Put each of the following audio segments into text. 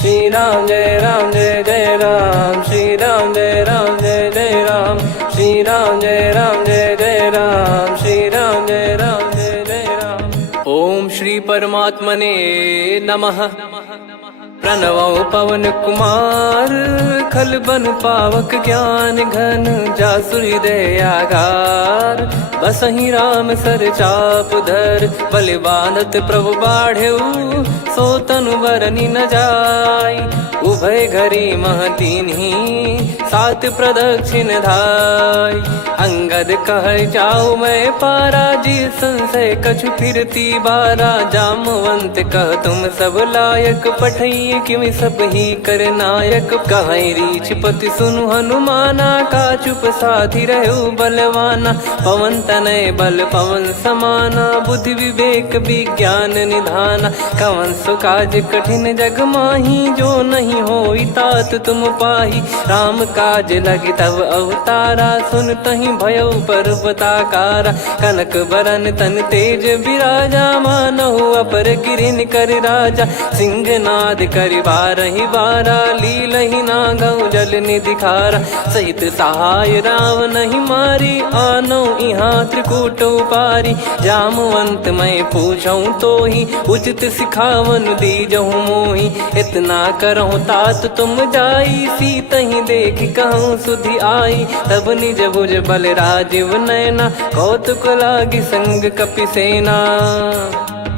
श्री राम जय जय राम, श्री राम जय जय राम, श्री राम जय जय राम, श्री राम जय जय राम। ओम श्री परमात्मने नमः। प्रणवो पवन कुमार, खल बन पावक ज्ञान घन, जासु हृदय आगार। बसहि राम सर चाप धर, बलि बांधत प्रभु बाढ़ेऊ, सो तनु बरनि न जाय। उभय घरी महतीन्ही, सात प्रदक्षिण धाय। अंगद कह जाऊ मैं पारा, जी संशय कछु फिरती बारा। जामवंत कह तुम सब लायक, पठई किमि सब ही कर नायक। कहीं रीछ पति सुनु हनुमाना, का चुप साधि रहु बलवाना। पवन तनय बल पवन समाना, बुद्धि विवेक विज्ञान निधाना। कवन सो काज कठिन जग माही, जो नहीं होई तात तुम पाही। राम काज लगी तब अवतारा, सुन तहि भयउ पर्वताकारा। कनक बरन तन तेज बिराजा, मानहु अपर गिरिन कर राजा। सिंहनाद करि बारहि बारा, लीलहि नागौ जल निधि खारा। सहित सहाय राम नहीं मारी, आनो इहाँ त्रिकूट उपारी। जामवंत मैं पूछऊँ तोहि, उचित सिखावन दीजहु मोहि। इतना करहु तात तुम जाई, सीतहि देख कहूँ सुधि आई। तब निज भुज बल राजीव नयना, कौतुक लागी संग कपिसेना।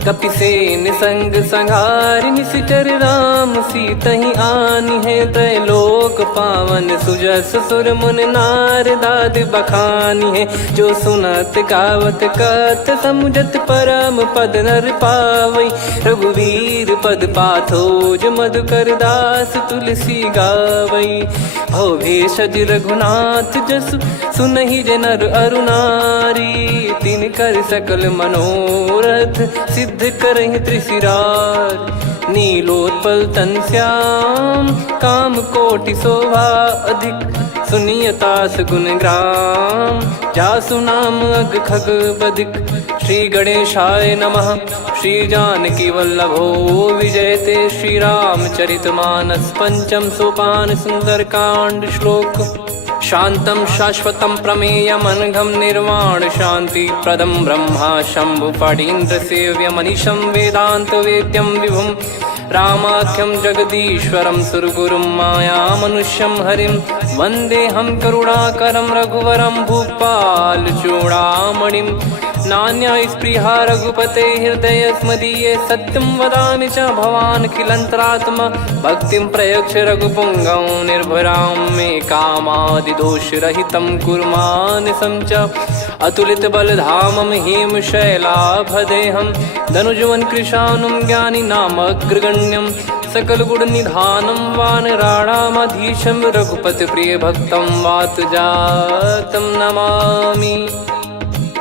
कपिसेन संग संघारि, निशिचर राम सीतहि आनी है। त्रैलोक पावन सुजस सुर मुन नार, दाद बखानी है। जो सुनत गावत कथ, समुझत परम पद नर पावई। रघुवीर पद पाथोज, मधुकर दास तुलसी गावई। भव भेषज रघुनाथ जसु, सुनहि जे नर अरु नारी। तिन कर सकल मनोरथ, सिद्ध करहि त्रिशिरार। नीलोत्पल तन श्याम, काम कोटि शोभा अधिक। सुनियतास गुण ग्राम, जासु नाम अग खग बदिक। श्री गणेशाय नमः। श्री जानकी वल्लभो विजयते, श्री रामचरित मानस। पंचम सोपान सुंदर कांड श्लोक। शांतं शाश्वतं प्रमेयमनघं, निर्वाण शांति प्रदं ब्रह्मा शंभु फणीन्द्र सेव्यमनिशं। वेदांत वेद्यं विभुं रामाख्यं जगदीश्वरं, सुरगुरुं माया मनुष्यं हरिं। वन्देऽहं करुणाकरं रघुवरं, भूपाल चूडामणिं। नान्या स्पृहा रघुपते हृदय स्मदीये, सत्यं वदामि च भवान् खिलन्तरात्मा। भक्तिं प्रयच्छ रघुपुङ्गं, निर्भरां मे कामादिदोषरहितं कुर्मानिसं च। अतुलित बलधामं हेमशैलाभदेहं, धनुजवन कृशानुं ज्ञानी नामग्रगण्यं। सकल गुण निधानं वानराणामधीशं, रघुपति प्रिय भक्तं वातजातं नमामि।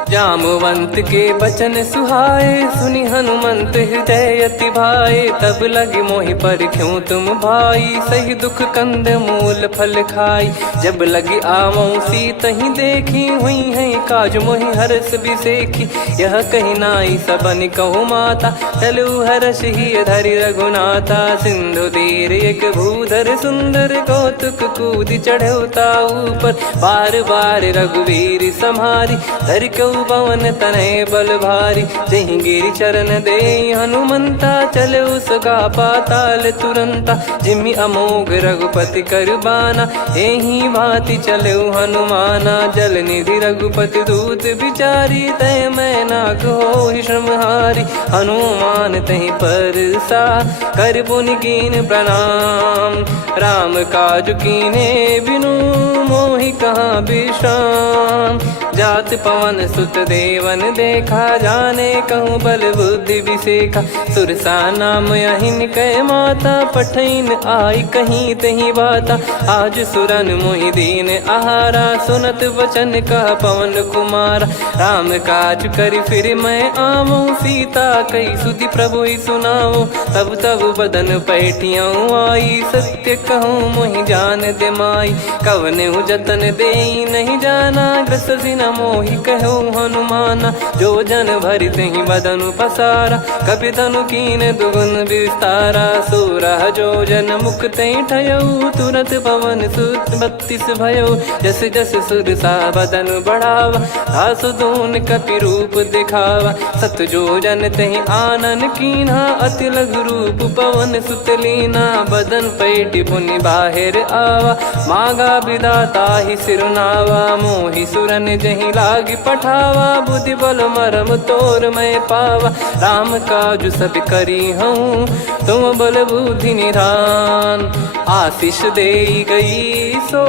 जामवंत के बचन सुहाए, सुनि हनुमंत हृदय अति भाए। तब लगे मोहि पर क्यों तुम भाई, सही दुख कंद मूल फल खाई। जब लगे आवऊं सीतहि देखी, हुई है काज मोहि हरस बिसेखी। यह कही नाई सबन कहु माता, चलु हरष ही धरि रघुनाथा। सिंधु तीर एक भूधर सुंदर, कौतुक कूद चढ़ौता ऊपर। बार बार रघुवीर सम्हारी, धर कऊ पवन तनय बल भारी। जहि गिरि चरण दे हनुमंता, चले उसका पाताल तुरंता। जिमि अमोघ रघुपति कर बाना, एहि भांति चले हनुमाना। जल निधि रघुपति दूत बिचारी, तय मैं नाग होहि श्रमहारी। हनुमान तहि परसा, कर पुनि कीन प्रणाम। राम काज कीने बिनु, मोहि कहाँ विश्राम। जात पवन सुत देवन देखा, जाने कहूँ बल बुद्धि विसेखा। सुरसा नाम अहिन कै माता, पठैन आई कहीं तही बाता। आज सुरन मोहि दीन आहारा, सुनत वचन कह पवन कुमारा। राम काज करि फिर मैं आवऊं, सीता कई सुधि प्रभु ही सुनाओ। तब तब बदन पैठियाँ आई, सत्य कहूँ मोहि जान दे माई। कवने जतन दे नहीं जाना, ग्रसि न मोहि कहो हनुमाना। जो जन भरि तेहि बदनु पसारा, कपि तनु कीन दुगुन विस्तारा। सोरा जो जन मुख तेहि ठयऊ, तुरत पवन सुत 32 भयऊ। जस जस सुरसा बदन बढ़ावा, आसु दून कपि रूप दिखावा। सत जो जन तेहि आनन कीन्हा, अति लघु रूप पवन सुत लीना। बदन पैटि पुनि बाहिर आवा, मागा विधाता ही सिरुनावा। मोहि सुरन जहि लागी पठावा, बुद्धि बल मरम तोर मैं पावा। राम काजु सब करी हूँ, तुम बल बुद्धि निधान। आशीष देई गई सो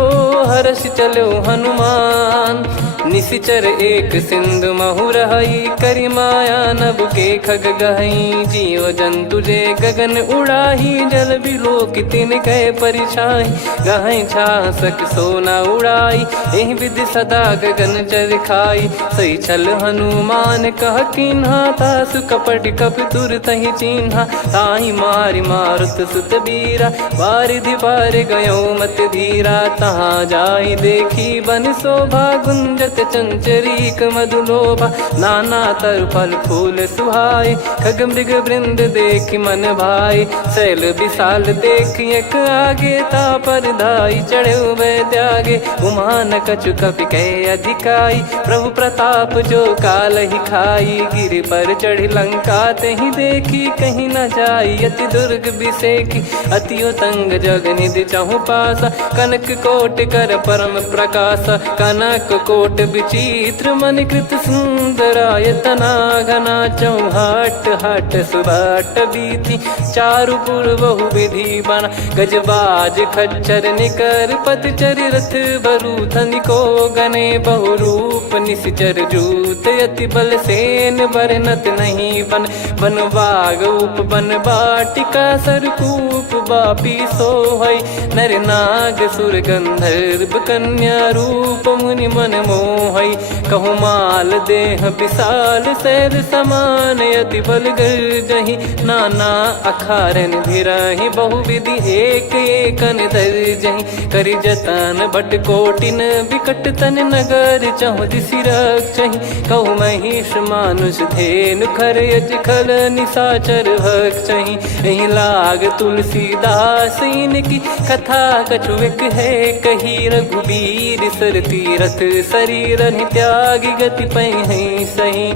हर्ष चलो हनुमान। निशिचर एक सिंधु महु रहई, करी माया नभ के खग गहई। जीव जंतु जे गगन उड़ाही, जल बिलोक तिन कह परिछाई। गहई छासक सोना उड़ाई, एहि विधि सदा गगन चर खाई। सही छल हनुमान कह कीन्हा, तासु कपट कप तुर तहि चिन्हा। ताहि मारि मारुत सुत बीरा, वारिधि पार गयो मत धीरा। तहाँ जाई देखी बन शोभा, गुंजत चंचरीक मधुलोभा। नाना तर फल फूल सुहाए, खग मृग वृंद देख मन भाई। शैल विशाल देख एक आगे, तापर धाई चढ़े वै त्यागे। उमान कछु कपि कह अधिकाई, प्रभु प्रताप जो काल ही खाई। गिर पर चढ़ी लंका तेहि देखी, कहीं न जाई अति दुर्ग बिसेकी। अति उतंग जग निधि चहु पासा, कनक कोट कर परम प्रकाश। कनक कोट विचित्र मन कृत सुंदरायतना। घना चौहाट हाट सुबाट बीती, चारु पुर बहु विधि बना। गजबाज खच्चर निकर पतचर, रथ बरु धनिको गने। बहु रूप निशिचर जूत, अति बल सेन बरनत नहीं बन। बन बाग उप बन बाटिका, सरकूप बापी सोहई। नर नाग सुर गंधर्व कन्या, रूप मुनि मन मोहई। कहु माल देह विशाल, शैल समान अति बल गर्जहि। नाना अखारन भिरहि, बहु विधि एक एकन दर्जहि। करि जतन बट कोटिन, बिकट तन नगर चहु दिसि रक्षहि। कहु महिष मानुष धेनु, खर यज खल निशाचर भक्षहि। एहि लाग तुलसीदास इनकी, कथा कछु एक है कही। रघुबीर सर तीरथ शरीर, त्यागी गति पै सही।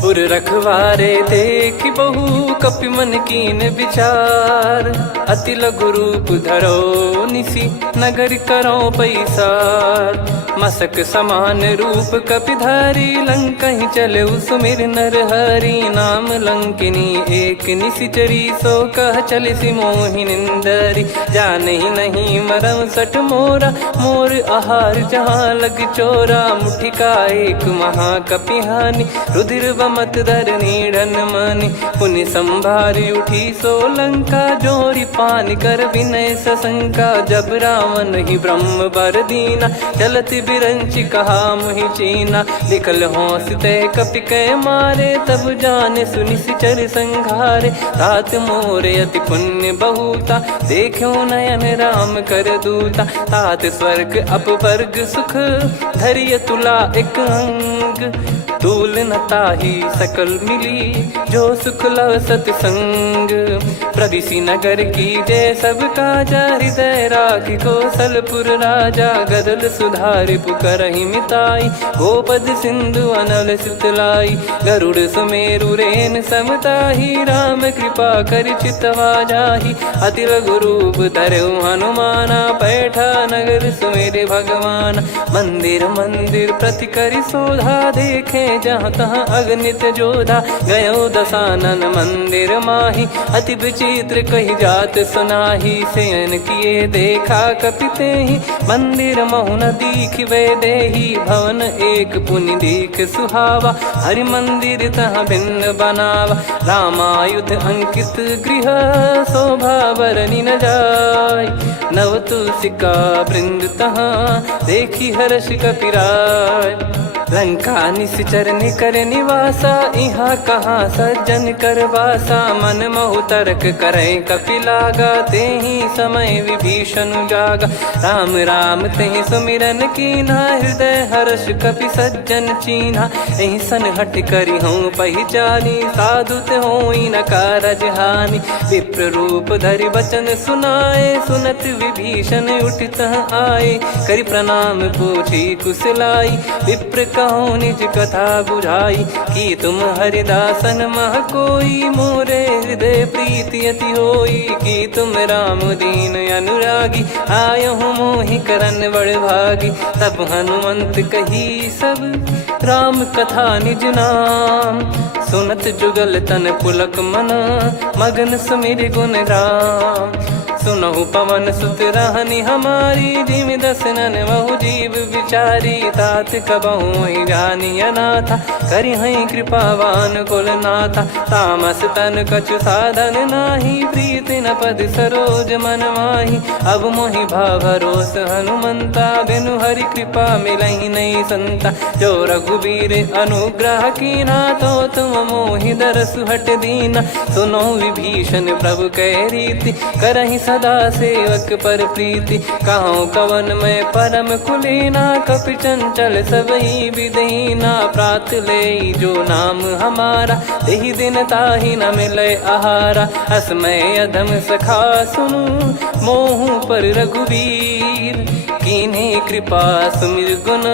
पुर रखवारे देख बहु, कपि मन कीन विचार। अति लघु रूप धरो निसी, नगर करो पैसार। मसक समान रूप कपि धारी, लंकहि चले सुमिर नर हरि। नाम लंकिनी एक निशिचरी, सो कह चलिसि मोहि निंदरी। जानहि नहीं मरम सठ मोरा, मोर आहार जहाँ लग चोरा। मुठिका एक महाकपिहानि, रुधिर बमत धरनी ढन मानि। पुनि संभारी उठी सो लंका, जोरी पान कर विनय सशंका। जब रावण ही ब्रह्म बर दीना, चलत बिरंचि कहा मुहि चीना। लिखल होंस ते कपि कै मारे, तब जाने सुनिशिचर संघारे। तात मोरे अति पुण्य बहुता, देखो नयन राम कर दूता। तात स्वर्ग अपवर्ग सुख, धरिय तुला एक अंग। तूल न ताहि सकल मिली, जो सुख लव सतसंग। प्रविशि नगर की जय सब काजा, हृदय राखि कौशलपुर राजा। गदल सुधारि पुकरहि मिताई, गोपद सिंधु अनल सितलाई। गरुड़ सुमेरु रेन समताहि, राम कृपा करि चितवा जाहि। अति लघु रूप धरऊ हनुमाना, पैठा नगर सुमेरे भगवान। मंदिर मंदिर प्रति करि शोधा, देखे जहाँ तहाँ अगणित जोधा। गयो दशानन मंदिर माही, अति विचित्र कही जात सुनाही। शयन किए देखा कपि तेहि, मंदिर महु न दीखिबे देहि। भवन एक पुनि दीख सुहावा, हरि मंदिर तहाँ भिन्न बनावा। रामायुध अंकित गृह, शोभा बरनि न जाय। नव तुलसी का वृंद तहाँ, देखी हर्ष कपिराय। लंका निश्चर निकर निवासा, इहा कहाँ सज्जन कर वासा। मन महु तर्क करे कपिलागा, तेहि समय विभीषण जागा। राम राम तेहि सुमिरन कीन्हा, हृदय हर्ष कपि सज्जन चीन्हा। एहि सन हट करि हूँ पहिचानी, साधु ते होई न कारज हानि। विप्र रूप धरि वचन सुनाए, सुनत विभीषण उठित आए। करि प्रणाम पूछी कुशलाई, विप्र कहो निज कथा बुझाई। कि तुम हरिदासन मह कोई, मोरे हृदय प्रीति अति होई। कि तुम राम दीन अनुरागी, आयहु मोहि करन बड़ भागी। तब हनुमंत कही सब राम कथा निज नाम, सुनत जुगल तन पुलक मना, मगन सुमिर गुण राम। सुनहु पवन सुत रहनी हमारी, जिमि दसनन महु जीव विचारी। तात कबहु ही जानी अनाथा, करि हई कृपावान कुल नाथा। तामस तन कछु साधन नाही, प्रीति न पद सरोज मन माही। अब मोहि भरोस हनुमंता, बिनु हरि कृपा मिलहि नहीं संता। जो रघुबीर अनुग्रह कीन्हा, तो तुम मोहि दरसु हट दीना। सुनो विभीषण प्रभु कह रीति, करहि सदा सेवक पर प्रीति। कहूँ कवन में परम कुलीना, कपि चंचल सबही विदहीना। प्रात ले जो नाम हमारा, तेहि दिन ताहि न मिले आहारा। असमय अधम सखा सुनु, मोहु पर रघुवीर। कीन्हे कृपा सुमिर गुण,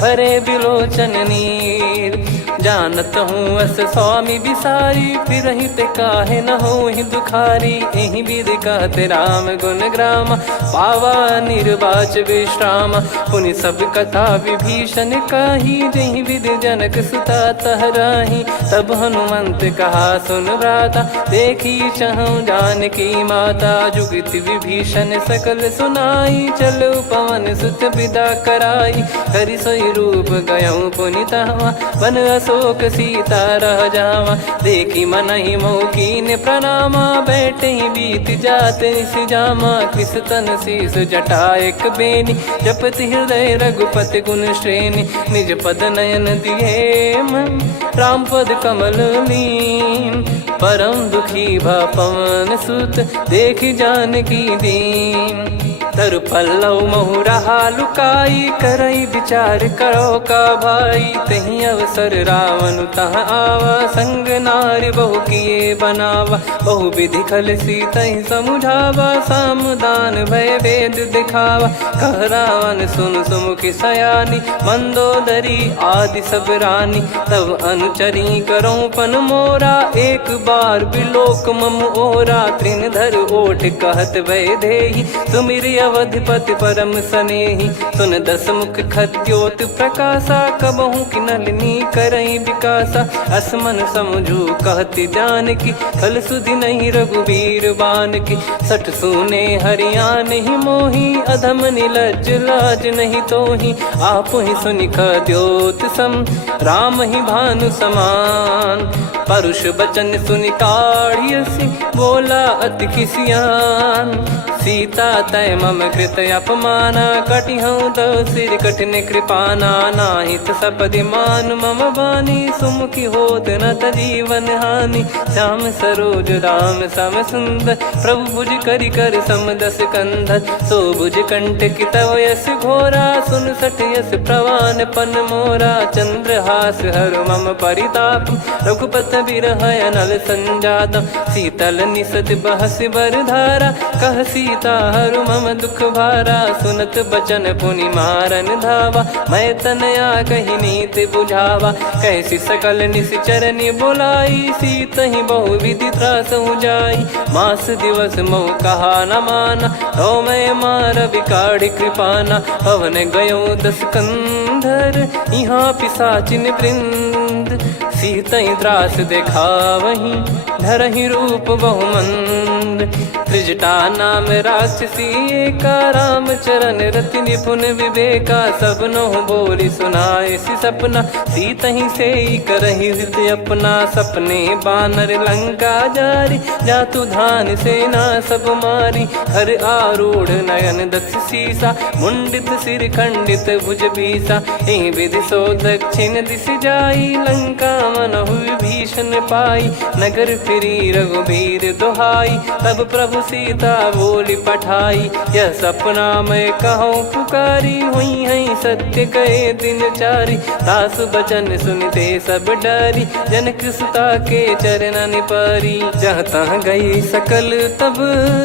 भरे बिलोचन नीर। जानत हूँ अस स्वामी बिसारी, फिरहि ते काहे न होहि दुखारी। एहि विधि कहते राम गुण ग्राम, पावा निर्वाच विश्राम। पुनि सब कथा विभीषण काही, जहि विधि जनक सुता तहराही। तब हनुमंत कहा सुन भ्राता, देखी चहु जानकी माता। जुगति विभीषण सकल सुनाई, चलो पवन सुत विदा कराई। करि सोई रूप गयऊँ पुनि तहवा, वन अशोक सीता रह जावा। देखी मनहि मोह कीन्ह प्रणामा, बैठे ही बीत जात निस जामा। कृस तन शीस जटा एक बेनी, जपति हृदय रघुपति गुण श्रेणी। निज पद नयन दिए मन, राम पद कमल लीन। परम दुखी भा पवन सुत, देखि जानकी दीन। तरु पल्लव महु रहा लुकाई, करई विचार करो का भाई। तहि अवसर रावण तह आवा, संग नारी बहु किए बनावा। बहु विधि खल सीतहि समुझावा, सामदान भय वेद दिखावा। कह रावण सुन सुमुखि सयानी, मंदोदरी आदि सब रानी। तब अनुचरी करो पन मोरा, एक बार बिलोक मम ओरा। तृण धर ओठ कहत भय देहि, सुमिर अवधिपति परम सनेहि। सुन दस मुख खद्योत प्रकाशा, कबहु कि नलिनी करई विकासा। असमन समझू कहति जानकी, खल सुधि नहीं रघुवीर बानकी। सठ सुने हरियाण ही मोही, अधम निलज्ज लाज नहीं तोही। आप ही सुनि खद्योत सम, राम ही भानु समान। परुष बचन सुनि काढ़ियसि, बोला अति किसियान। सीता तय मम कृत अपमाना, कटिहऊँ तो सिर कठिन कृपाना। नाहित सपदि मान मम बानी, सुमुखी होत न जीवन हानि। श्याम सरोज राम सम सुंदर, प्रभु भुज करि कर सम दस कंधर। सो भुज कंठ की तव यस घोरा, सुन सठ यस प्रवान पन मोरा। चंद्रहास हर मम परिताप, रघुपत बिरह अनल संजात। शीतल निसत बहस बर धारा, कह सीता हरु मम दुख भारा। सुनत बचन पुनि मारन धावा, मैं तनया कही नीति बुझावा। कैसी सकल निश्चरनि बुलाई, सीतहि बहु विधि त्रासहु जाई। मास दिवस मोह कहा न माना, तो मैं मार बिकाढ़ि कृपाना। पवन गयो दस कंधर, यहाँ पिशाचिन वृंद। मंद, सीतई त्रास देखावहीं धरहि रूप बहुमंद। त्रिजटा नाम राक्षसी एका, राम चरण रति निपुण विवेका। सबनो बोली सुनाए सि सपना, सीतहि से करहि हृत अपना। सपने बानर लंका जारी, जातु धान सेना सब मारी। हर आरूढ़ नयन दक्ष सीसा, मुंडित सिर खंडित भुज बीसा। ए विधि सो दक्षिण दिश जाई, लंका मनहु भीषण पाई। नगर फिरी रघुबीर दुहाई, तब प्रभु सीता बोली पठाई। यह सपना मैं कहूँ पुकारी, हुई है सत्य कहे दिन चारी। दास बचन सुनते सब डरी, जनक सुता के चरण परी। जहाँ तहाँ गई सकल तब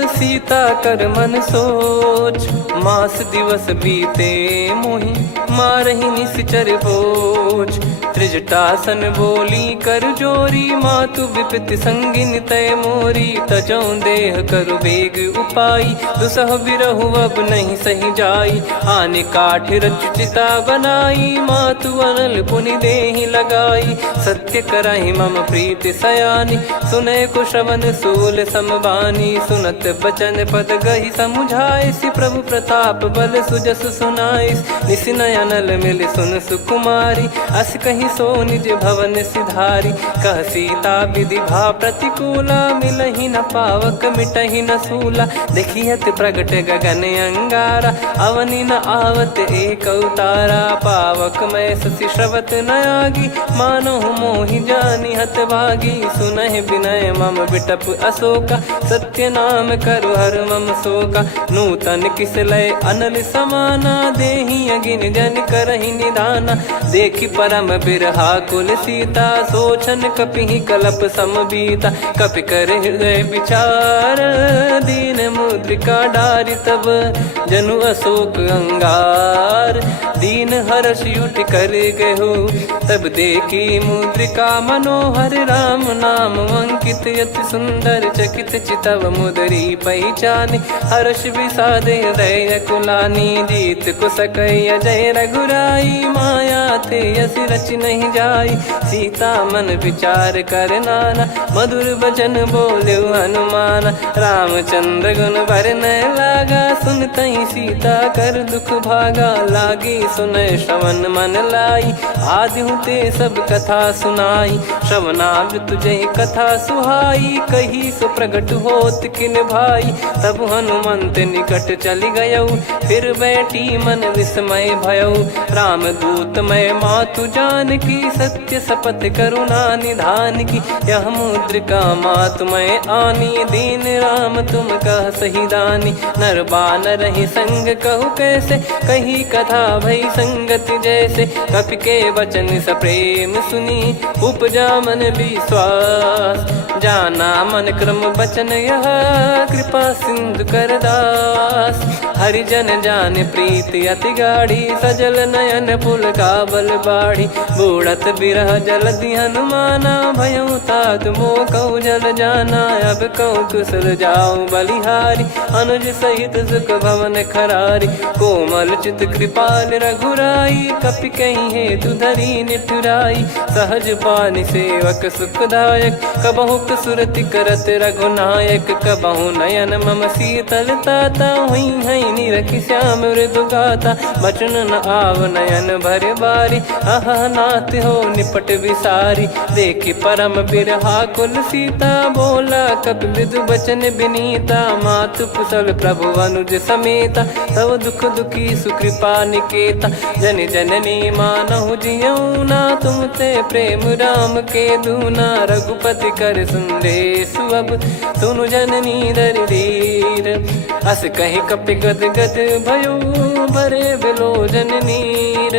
सीता कर मन सोच। मास दिवस बीते मोहि मारहि निश्चर बोझ। त्रिजटासन बोली कर जोरी, मातु विपत्ति संगिन तय मोरी। तजौ देह करु बेग उपाई, दुसह बिरहु अब नहीं सही जाई। आने काठ रचिता बनाई, मातु अनल पुनि देहि लगाई। सत्य करहि मम प्रीति सयानी, सुनय को श्रवण सूल समबानी। सुनत बचन पद गहि समुझाए, सि प्रभु प्रताप बल सुजस सुनाइस। निस नयनल मिल सुन सुकुमारी, अस कहि सो निज भवन सिधारी। कह सीता विधि भा प्रतिकूला, मिलहि न पावक मिटहि न सूला। देखियत प्रगट गगन अंगारा, अवनि न आवत एक अवतारा। पावक मैं शशि श्रवत न आगी, मानो मोहि जानि हत भागी। सुनहि विनय मम बिटप अशोका, सत्य नाम करु हर मम शोका। नूतन किस लय अनल समाना, देहि अगिन जन करहि निदाना। देखि परम बिरहा कुल सीता, सोचन कपिहि कलप समबीता। कपि कर हृदय विचार, दीन मुद्रिका डारि तब जनु अशोक अंगार। दीन हर्ष उठ कर गहु, तब देखी मुद्रिका मनोहर। राम नाम अंकित अति सुंदर, चकित चितव मुदरी पहचान। हर्ष विषाद हृदय कुलानी, जीत को सकय जय रघुराई। माया थे यस रच नहीं जाई, सीता मन विचार कर नाना। मधुर बचन बोले हनुमान, रामचंद्र गुण बरनै लागा। सुनतहि सीता कर दुख भागा, लागी सुनय श्रवण मन लाई। आदिहु ते सब कथा सुनाई, श्रवणामृत जय कथा सुहाई। कही सो प्रगट होत किन भाई, तब हनुमंत निकट चली गयौ। फिर बैठी मन विस्मय भयौ, राम दूत मैं मातु जानकी। सत्य शपथ करुणा निधान की, यह मुद्रिका मातु मैं आनी। दीन राम तुम कह सही दानी, नर बानर ही संग कहु कैसे। कही कथा भई संगति जैसे, कपि के वचन सप्रेम सुनी। उपजा मन विश्वास, जाना मन क्रम बचन यह। कृपा सिंधु कर दास, हरिजन जान प्रीति अति गाढ़ी। सजल नयन पुल काबल बाढ़ी, बूढ़त बिरह जल दी हनुमाना। भयउ तात मोह कहु जल जाना, अब कहु कुशल जाऊं बलिहारी। अनुज सहित सुख भवन खरारी, कोमल चित कृपाल रघुराई। कपि कहीं हेतु धरी निठुराई, सहज पानि सेवक सुखदायक। कबहु सुरति करत रघुनायक, कबहु नयन मम शीतल ताता। हुई है निरखि श्याम मृदु गाता, बचन न आव नयन भर बारी। आहा नाथ हो निपट विसारी, देखि परम बिरहा कुल सीता। बोला कपि मृदु बचन बिनीता, मातु कुशल प्रभु अनुज समेता। तव दुख दुखी सुकृपा निकेता, जन जननी मानहु जियऊ ना। तुम ते प्रेम राम के दूना, रघुपति कर संदेश अब सुनु जननी दर धीर। अस कहि कपि गद गद भयो, भरे बिलोचन नीर।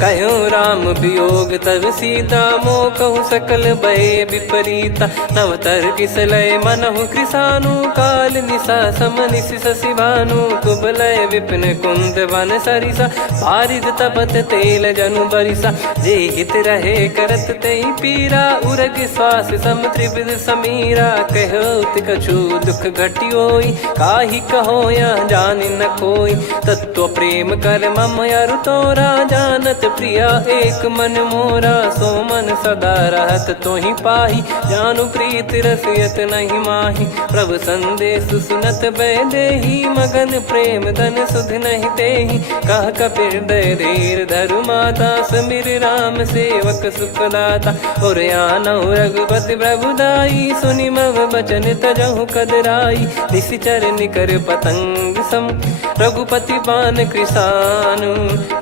कहो राम वियोग तब सीता, मोह कहु सकल भय विपरीता। नवतर किसलय मनहु कृसानु, काल निशा समनिशि शशि भानु। कुबलय विपिन कुंद वन सरिसा, पारिद तपत तेल जनु बरिसा। जे हित रहे करत तेहि पीरा, उरग श्वास सम त्रिविध समीरा। कहो कछु दुख घटियोई, काहि कहो या जान न कोई। तत्व प्रेम कर मम अरु तोरा, जानत प्रिया एक मन मोरा। सो मन सदा रहत तो ही पाही, जानु प्रीत रसियत नहीं माही। प्रभु संदेश सुनत बैदेही, मगन प्रेम धन सुध नहीं तेही। कह कपिर दय धीर धरु माता, समिर राम सेवक सुखदाता। और आनौ रघुपति प्रभुदाई, सुनि मव बचन तजहु कदराई। निशिचर निकर पतंग सम, रघुपति पान कृसानु।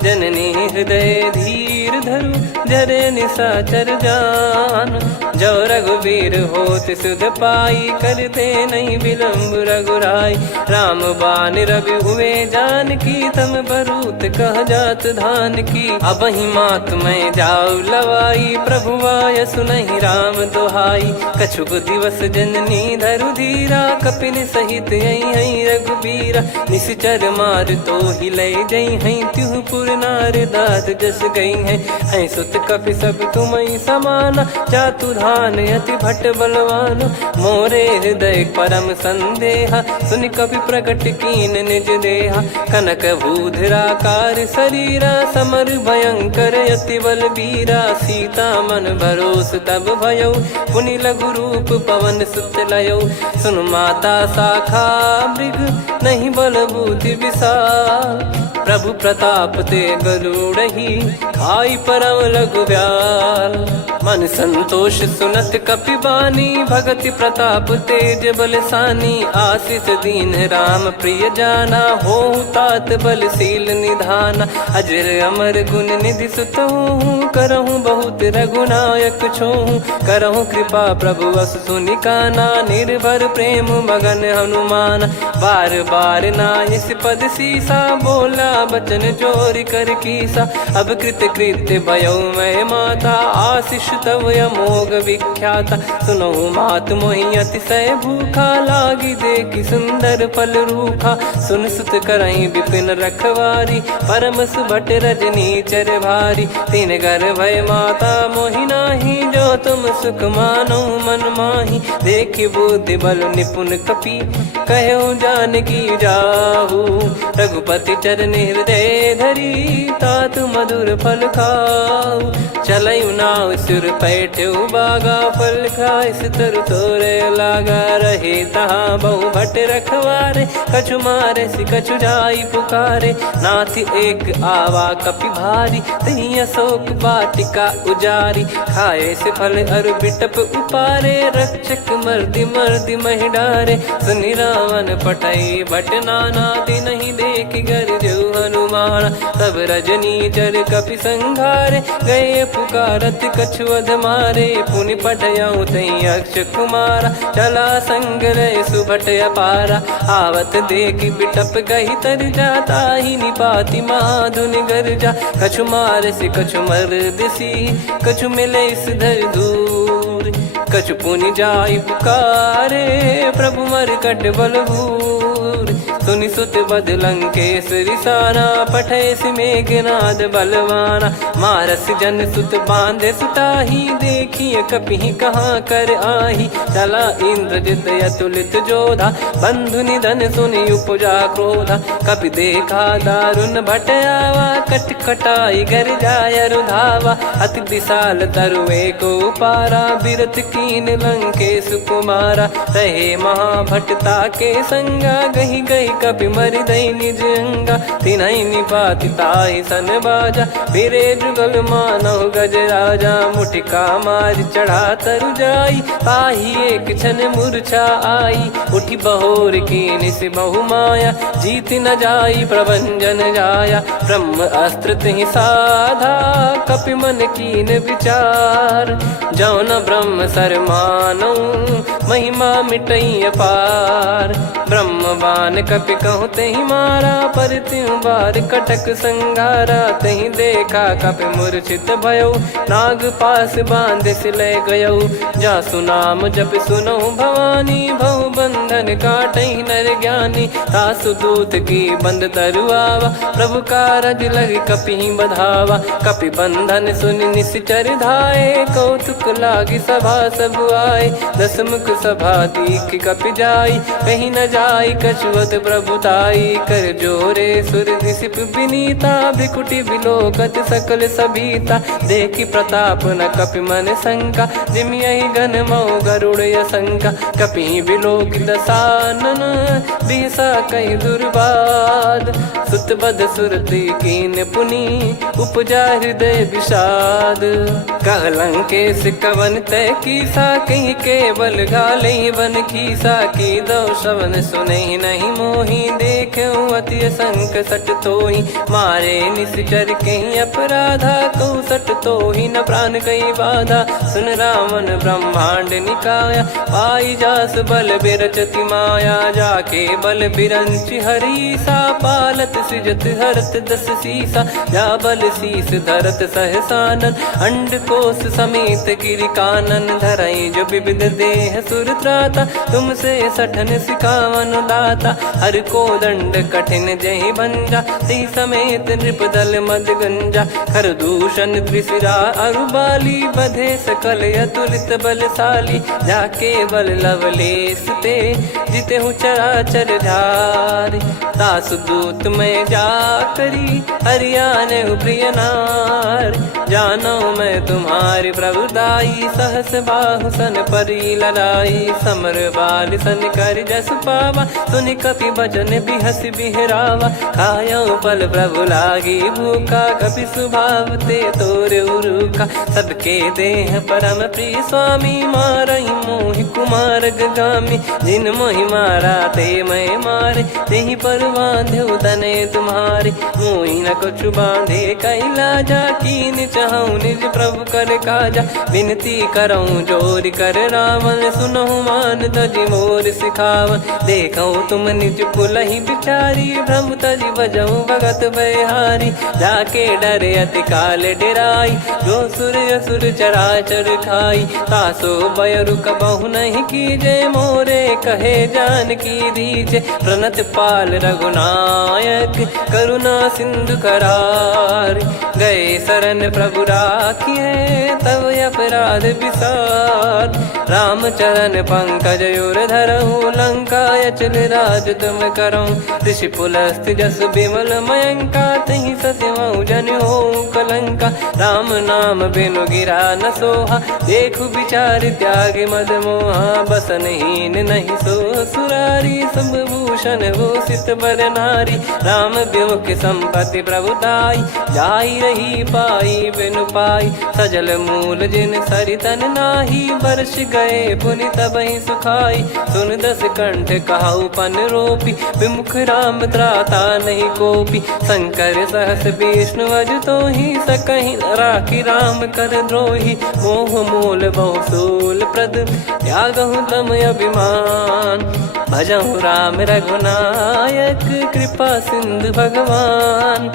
जननी हृदय धीर धरु, जरे निशाचर जान। जो रघुवीर होत सुध पाई, करते नहीं विलम्ब रघुराई। राम बान रवि हुए जानकी, तम बरूत कह जात धान की। अब ही मात मैं जाऊ लवाई, प्रभु आय सुनहि राम दोहाई। कछुक दिवस जननी धरु धीरा, कपिन सहित यही रघुबीरा। निशिचर मार तो ही ले जई हैं, त्युह पुर नार दाद जस गई हैं। सुत कपि सब तुमहि समाना, जातु धान अति भट बलवान। मोरे हृदय परम संदेहा, सुनि कपि प्रकट कीन निज देहा। कनक भूधराकार शरीरा, समर भयंकर अति बलबीरा। सीता मन भरोस तब भयउ, पुनि लघु रूप पवन सुत लयउ। सुन माता शाखा मृग, नहीं बल बुद्धि विशाल। प्रभु प्रताप ते गरुड़ही, खाई परम लघु ब्याल। मन संतोष सुनत कपि बानी, भगति प्रताप तेज बलसानी। आशीष दीन राम प्रिय जाना, होहु तात बलशील निधाना। अजर अमर गुण निधि सुतहु, करहु बहुत रघुनायक छोहु। करहु कृपा प्रभु अस सुनि काना, निर्भर प्रेम मगन हनुमान। बार बार नायस पद सीसा, बोला बचन चोरी कर कीसा। अब कृत कृत्य भयउ मैं माता, आशीष तव अमोघ विख्याता। सुनहु मात मोहि अतिशय भूखा, लागी देखि सुंदर फल रूखा। सुन सुत करहि विपिन रखवारी, परम सुभट रजनी चर भारी। तीन घर भय माता मोहि नाही, जो तुम सुख मानो मन माही। देखि बुद्धि बल निपुण कपि, कहु जानकी जाहु। रघुपति चरण हृदय धरी, तात मधुर फल खाऊ। चलयु नाव सुर पैठ्यु बागा, फल खाइस तरु तोरे लागा। रहे तहाँ बहु भट रखवारे, कछु मारे सि कछु जाई पुकारे। नाथ एक आवा कपि भारी, तही अशोक वाटिका उजारी। खाए से फल अरु बिटप उपारे, रक्षक मर्दि मर्दि महि डारे। सुनि रावण पटई भट नाना, तिनहि देखि गरजु हनुमान। तब रजनी चर कपि संघारे, गए पुकारत कछु अध मारे। पुनि पटयउ तई अक्ष कुमारा, चला संग रहे सुभट अपारा। आवत देखि बिटप गही तर जाता, ही निपाति महाधुनि गर्जा। कछु मार से कछु मर्दिसी, कछु मिले इस धर दूर। कछु पुनि जाई पुकारे, प्रभु मरकट बलभूर। सुनि सुत बद लंकेश्वरी साना, पठय मेघनाद बलवाना। मारस जन सुत बांधे सुताही, देखिए कपि कहाँ कर आही। चला इंद्रजित अतुलित जोधा, बंधु निधन सुनि उपजा क्रोधा। कपि देखा दारुण भट आवा, कट कटाई गर जाय रुधावा। अति विशाल तरुए को पारा, बिरत कीन लंकेश कुमारा। रहे महाभटता के संगा, गही गही कपि मरि दई निज अंगा। तिन्हि निपाति ताहि सन बाजा, फिरे जुगल मानव गज राजा। मुटिका मार चढ़ा तरु जाई, ताहि एक क्षण मूर्छा आई। उठि बहोर कीन से बहु माया, जीत न जाई प्रभंजन जाया। ब्रह्म अस्त्र तिहि साधा, कपि मन कीन विचार। जौ न ब्रह्म सर मानौ, महिमा मिटई अपार। ब्रह्म बान कपि कहु तहि मारा, पर त्यों बार कटक संगारा। तहि देखा कपि मूर्छित भयउ, नाग पास बांध सिले गयउ। जासु नाम जप सुनहु भवानी, भव बंधन काटहि नर ज्ञानी। तासु दूत की बंद तरुआवा, प्रभु कारज लग कपि बधावा। कपि बंधन सुनि निश्चर धाये, कौतुक लागी सभा सब आए। दस मुख सभा दीख कपि जाई, कहीं न जाई कछुवत प्रभुताई। कर जोरे सुर दिसिप विनीता, भ्रिकुटि बिलोकत सकल सबीता। देखि प्रताप न कपि मन शंका, जिमियहि गन मऊ गरुड़ असंका। कपि बिलोक दसानन, बिहसा कहि दुर्वाद। सुत बध सुरति कीन पुनि, उपजा हृदय विषाद। कहलंकेश कवन तय कीसा, कहीं केवल गाले बन खीसा। की दो श्रवण सुने नहीं मोही, देखे अति संक सट तोही। मारे निश्चर कहीं अपराधा, कहूँ सट तोही न प्राण कहीं बाधा। सुन रावण ब्रह्मांड निकाया, पाई जास बल बिरचति माया। जाके बल बिरंच हरीसा, पालत सृजत हरत दस सीसा। जा बल शीस धरत सहसानन, अंड कोश समेत गिरि कानन। धरई जो विविध देह सुर त्राता, तुमसे सठन सिखावन दाता। हर को दंड कठिन जहि भंजा, ती समेत नृप दल मद गंजा। खर दूषण त्रिशिरा अरुबाली, बधे सकल अतुलित बलशाली। जाके बल लवलेस ते, जिते हूँ चराचर धारी। दास दूत में जा करी, हरियाने प्रिय नार। जानो मैं तुम्हारी प्रभुताई, सहस बाहु सन परी लड़ाई। समर बाल सन कर जस पावा, सुनि कपि भजन बिहस बिहरावा। खायो पल प्रभु लागी भूखा, कपि स्वभाव ते तोर उरुखा। सबके देह परम प्रिय स्वामी, मारई मोहि कुमार गगामी। जिन मोहि मारा ते मैं मारे, तेहि पर बांधो तने तुम्हारे। मोहि न कुछ बांधे कैलाजा, कीन चाहूँ निज प्रभु कर काजा। विनती करऊँ जोर कर रावण, सुनहु मान तजि मोर सिखावन। देखऊँ तुम निज पुलहि बिचारी, भ्रम तजि बजऊँ भगत बहारी। जाके डरे अति काल डेराई, जो सुर असुर चराचर खाई। तासो बयरु कबहु नहीं कीजे, मोरे कहे जान की दीजे। प्रणत पाल रघुनायक, करुणा सिंधु करार। गए शरण प्रभु राखिए, तब अपराध विसार। राम चरण पंकज उर धरऊँ, लंका अचल राज तुम करऊँ। ऋषि पुलस्त जस विमल मयंका, तहि सत्यमऊ जन हो कलंका। राम नाम बिनु गिरा न सोहा, देखु विचार त्याग मद मोहा। बसनहीन नहीं सो सुरारी, सब भूषण भूषित बर नारी। राम विमुख संपत्ति प्रभुताई, जाई रही पाई बिनु पाई। सजल मूल जिन सरितन नाही, वर्ष गए पुनि तबहि सुखाई। सुन दस कंठ कहाऊ पन रोपी, विमुख राम त्राता नहीं कोपी। शंकर सहस विष्णु अज तोहि, सकहि न राखी राम कर द्रोही। मोह मूल बहु सूल प्रद, त्यागहु तम अभिमान। भजहु राम रघुनायक, कृपा सिंधु भगवान।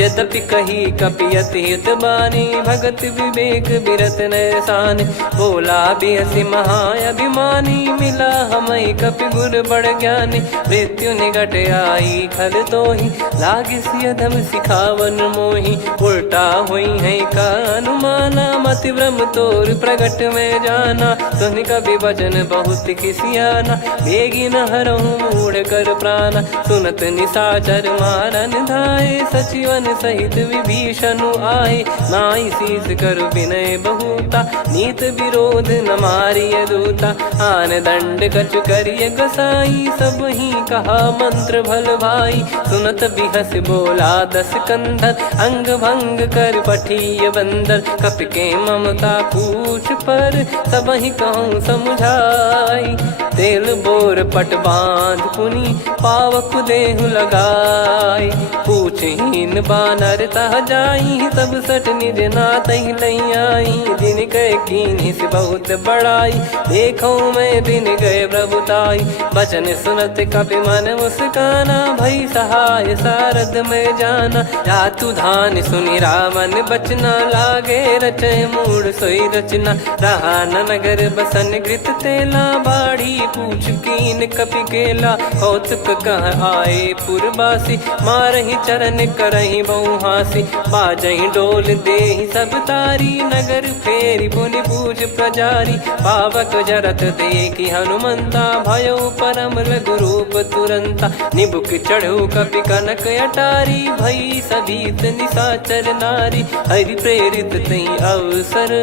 यद्यपि कही कपियति हित बानी, भगत विवेक बिरत नैसान। बोला बिहसि महाअभिमानी, मिला हमई कपि गुर बड़ ज्ञानी। मृत्यु निकट आई खल तोहि, लागिसि अधम सिखावन मोहि। उल्टा हुई है का अनुमाना, मति भ्रम तोर प्रगट में जाना। सुन कवि वचन बहुत खिसियाना, बेगी न हरहु मूढ़ कर प्राणा। सुनत निशाचर मारन धाये, सचिवन सहित विभीषणु आए। नाई शीस कर विनय बहुता, नीत विरोध न मारिय दूता। आन दंड कछु करिय गसाई, सब ही कहा मंत्र भल भाई। सुनत बिहस बोला दस कंधर, अंग भंग कर पठिय बंदर। कपि के ममता पूछ पर, सब ही कहूँ समुझाई। तेल बोर पट बांध पुनि, पावक देहु लगाई। पूछहीन बानर तह जाई, सब सट निज नातहि लई आई। दिन गए कीन्ही से बहुत बड़ाई, देखो मैं दिन गए प्रभुताई। बचन सुनत कपि मन मुस्काना, भई सहाय सारद में जाना। जातु धान सुनि रावण बचना, लागे रचय मूढ़ सोई रचना। रहा न नगर बसन घृत तेला, बाढ़ी पूछ कीन कपि केला कौतुक कह आए पुरबासी मारही चरण करही बहु हासी बाजही डोल देहि सब तारी नगर फेरी पुनि पूज प्रजारी पावक जरत देखी हनुमंता भयो परम लघु रूप तुरंता निबुक चढ़ू कपि कनक अटारी भई सभीत निशाचर नारी हरि प्रेरित तई अवसर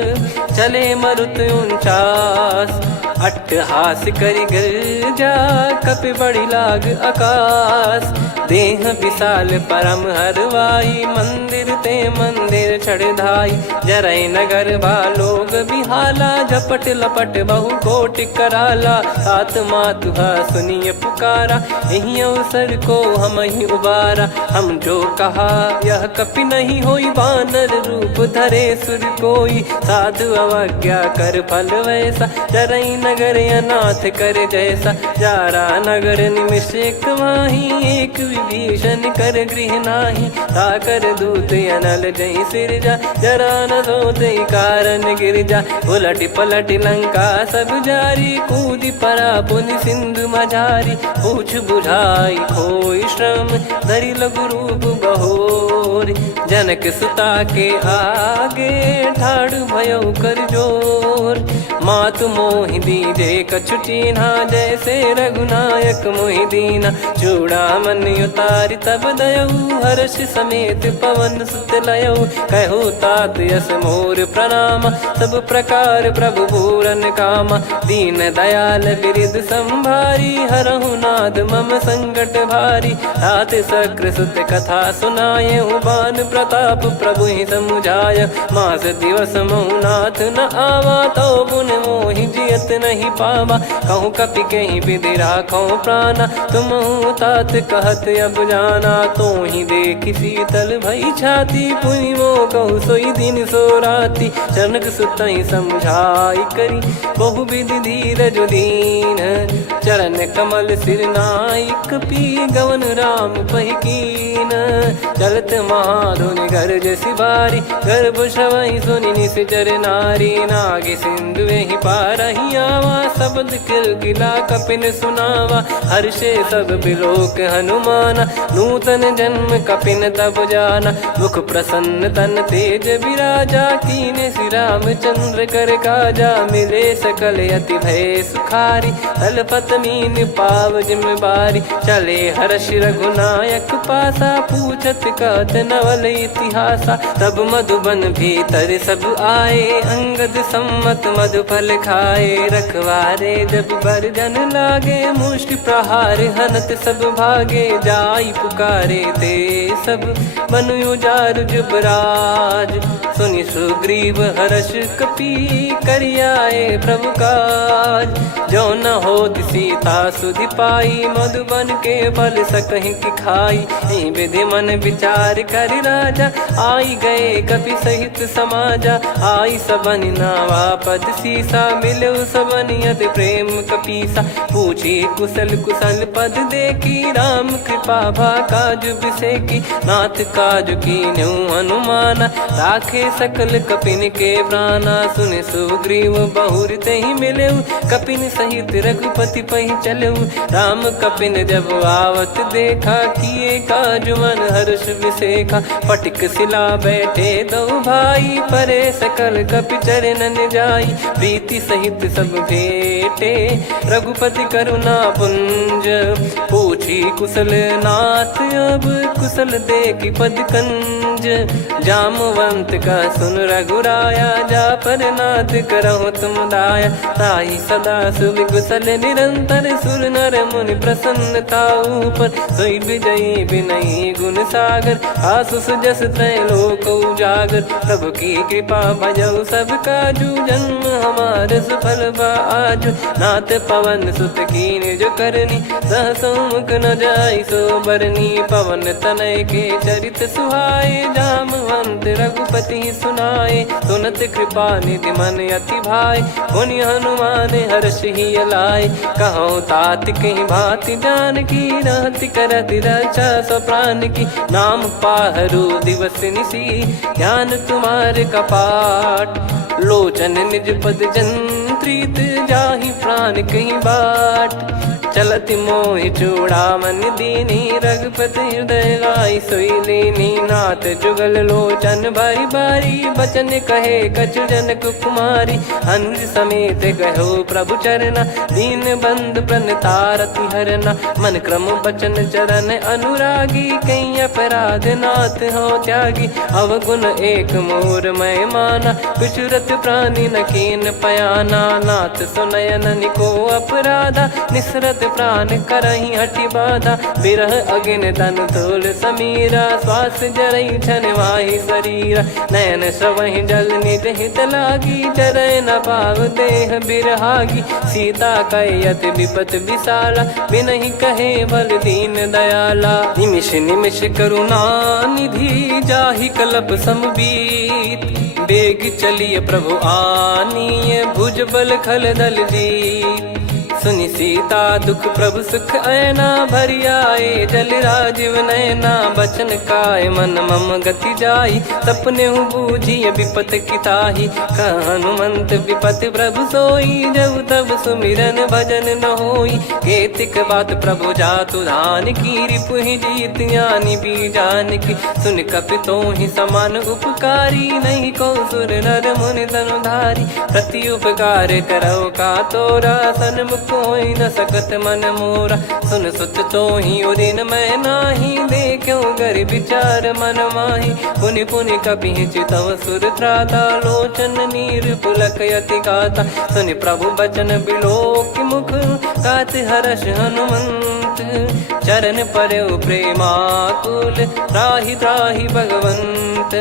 चले मरुत 49 अट्टहास करि गिरजा कपि बड़ी लाग आकाश देह विशाल परम हरवाई मंदिर ते मंदिर चढ़ाई जरई नगर बालोग बिहाला झपट लपट बहु कोट कराला सात मातुहा सुनिय पुकारा यही अवसर को हम ही उबारा हम जो कहा यह कपि नहीं होई बानर रूप धरे सुर कोई साधु अवज्ञा कर फल वैसा जरई नगर अनाथ कर जैसा जारा नगर निमिष एक माही एक विभीषण कर गृह नाही ताकर दूत अनल जय सिरजा जरा न सोते कारण गिरजा उलट पलट लंका सब जारी कूदी परा पुनि सिंधु मझारी पूछ बुझाई खोई श्रम धरि लघु रूप बहोरी जनक सुता के आगे ठाड़ भयो कर जोर मातु मोहि दीजे कछु चीन्हा जैसे रघुनायक मोहि दीना चूड़ामन उतारि तब दयऊ हर्ष समेत पवन सुत लयऊ कहु तात यस मोर प्रणाम सब प्रकार प्रभु पूरन कामा दीन दयाल बिरिद संभारी हरहु नाद मम संकट भारी तात सक्र सुत कथा सुनाये बान प्रताप प्रभु ही समुझाय मास दिवस महु नाथ न आवा तो पुन मोहि जियत नहीं पावा कहूँ कपि कहीं विधि राखो प्राणा तुम तात कहत अब जाना तो ही देख शीतल भई छाती पुनि मो कहु सोई दिन सो राती जनक सुतई समझाई करी बहु विधि धीरज दीन चरण कमल सिर नाइक पी गवन राम पहिकीन चलत महाधुनि गर्ज सिबारी गर्भ श्रवहि सुनि निश्चर नारी नागे सिंधु ही पारही आवा शब्द किलकिला कपिन सुनावा हर्षे सब बिलोक हनुमाना नूतन जन्म कपिन तब जाना मुख प्रसन्न तन तेज विराजा कीने श्री रामचंद्र कर काजा मिले सकल अति भय सुखारी तलपत मीन पाव जिम्मेवारी चले हर्ष रघुनायक पासा पूछत कहत नवल इतिहासा तब मधुबन भीतर सब आए अंगद सम्मत मधुफल खाए रखवारे जब बरजन लागे मुष्टि प्रहार हनत सब भागे जाई पुकारे ते सब मनु उजार जुबराज सुनि सुग्रीव हर्ष कपि करियाए प्रभु काज जो न हो सीता सुधि पाई मधुबन के फल सकहि की खाई विधि मन विचार कर राजा आई गए कपि सहित समाजा आई सबन नावा पद सीसा मिलो सबनियत प्रेम कपीसा पूछी कुशल कुशल पद देखी राम कृपा भा काज बिसेकी नाथ काज की न्यू हनुमाना राखे सकल कपिन के प्राणा सुन सुग्रीव बहुर ते ही मिले कपिन सहित रघुपति पही चले राम कपिन जब आवत देखा किए काज मन हर्ष विसेखा पटिक सिला बैठे दो भाई परे सकल कपि चरणन जाई प्रीति सहित सब भेटे रघुपति करुणा पुंज पूछी कुशल नाथ अब कुशल देखी पद कंज जामवंत का सुन रघुराया जा पर नाथ करहु तुम दाया ताई सदा सुभि कुशल निरंतर सुर नर मुनि प्रसन्नता ऊपर सोई विजयी विनयी गुण सागर आसु सुजस त्रैलोक उजागर प्रभु की कृपा भजऊ सब काजू जन्म हमार सफल बाजू नाथ पवन सुत कीन जो करनी सहसो मुख न जाई सो बरनी पवन तनय के चरित सुहाए जामवंत रघुपति सुनाए सुनत कृपा निधि मन अति भाई पुनि हनुमान हर्ष ही लाए कहो तात कहीं भांति जान की रहति करति रक्षा सो प्राण की नाम पाहरू दिवस निसी ध्यान तुम्हारे कपाट लोचन निज पद जन प्रीत जाहि प्राण कहीं बाट। चलत मोहि चूड़ामन दीनी रघुपति हृदय लाई सोई लीनी। नाथ जुगल लोचन बारी बारी बचन कहे कछु जनक कुमारी। हंस समेत गहो प्रभु चरना दीन बंद प्रणतारति हरना। मन क्रम बचन चरण अनुरागी कहीं अपराध नाथ हो त्यागी। अवगुण एक मोर मैं माना विचुरत प्राणी न कीन पयाना। नाथ सुनयन निको अपराधा निसरत प्राण करही हटि बाधा। बिरह अगिन तन तोल समीरा श्वास जरई छन वाहि शरीरा। नयन सवहि जल निज हित लागी चरय न पाव देह बिरहागी। सीता कयत विपत विशाला बिनहि कहे बल दीन दयाला। निमिष निमिष करुणा निधि जाहि कलप समबीत। बेग चलिए प्रभु आनीय भुज बल खल दल जीत। सुनि सीता दुख प्रभु सुख ऐना भरि आए जल राजीव नैना। बचन काय मन मम गति जाई सपने बूझी विपत किताही। हनुमंत विपत प्रभु सोई जब तब सुमिरन भजन न होई। केतिक बात प्रभु जातु धान की रिपुहि जीत ज्ञानी बीजान की। सुन कपितो ही समान उपकारी नहीं को सुर नर मुनि तनुधारी। प्रति उपकार करो का तोरा सन्मुख कोई न सकत मन मोरा। सुन सुत तो ही उदिन मैं नाही देखो गर विचार मन माही। पुनि पुनि कपि चितव सुर त्राता लोचन नीर पुलक यति गाता। सुनि प्रभु बचन बिलोक मुख गात हर्ष हनुमंत। चरण परयो प्रेमाकुल त्राहि त्राहि भगवंत।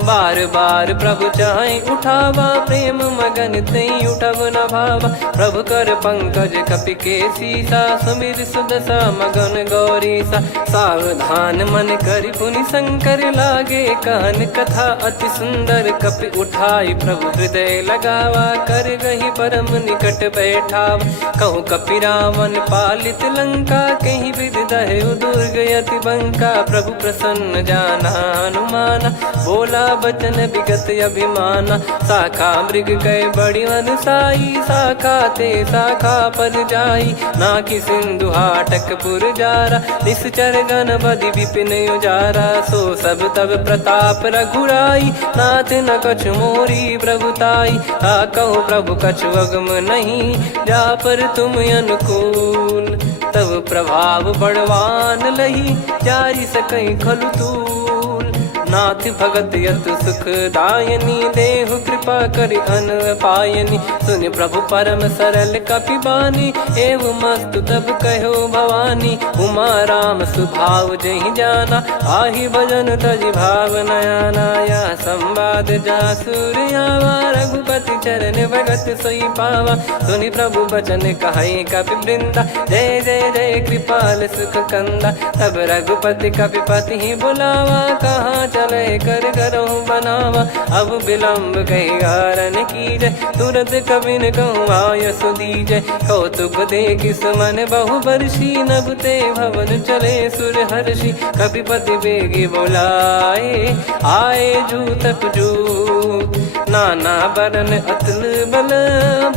बार बार प्रभु चाहे उठावा प्रेम मगन तई उठब न भावा। प्रभु कर पंकज कपि के सीसा सुमिर सुदशा मगन गौरीसा। सावधान मन करि पुनि शंकर लागे कहन कथा अति सुंदर। कपि उठाई प्रभु हृदय लगावा कर गही परम निकट बैठावा। कहूँ कपि रावण पालित लंका कहीं विधि दहु दुर्ग यति बंका। प्रभु प्रसन्न जाना हनुमाना बोला बचन विगत अभिमाना। शाखा मृग गए बड़ी अनुसाई शाखा ते शाखा पर जाई। ना कि सिंधु हाटक पुर जारा निश्चर गण बदि विपिन उजारा। सो सब तब प्रताप रघुराई नाथ न कछु मोरी प्रभुताई। कहूँ प्रभु कछु अगम नहीं जा पर तुम अनुकूल। तब प्रभाव बड़वान लही जारी सकई खलु तूल। नाथ भगत यत सुख दायनी देहु कृपा करि अन पायनी। सुन प्रभु परम सरल कपि बानी एवं मस्तु तब कहो भवानी। उमा राम सुभाव जहि जाना आहि भजन तजि भाव नयाना। या संवाद जासुर आवा रघुपति चरण भगत सोई पावा। सुनि प्रभु बचन कहे कपि वृंदा जय जय जय कृपाल सुख कंदा। तब रघुपति कपि पति ही बुलावा कहाँ चले कर करहु बनावा। अब विलम्ब कही कारण कीजय तुरंत कबिन कहूँ आयस दीजय। कौतुक देख सुमन बहु बरसी नभ ते भवन चले सुर हर्षि। कपिपति बेगी बोलाए आए जूतक जूत। नाना बरन अतुल बल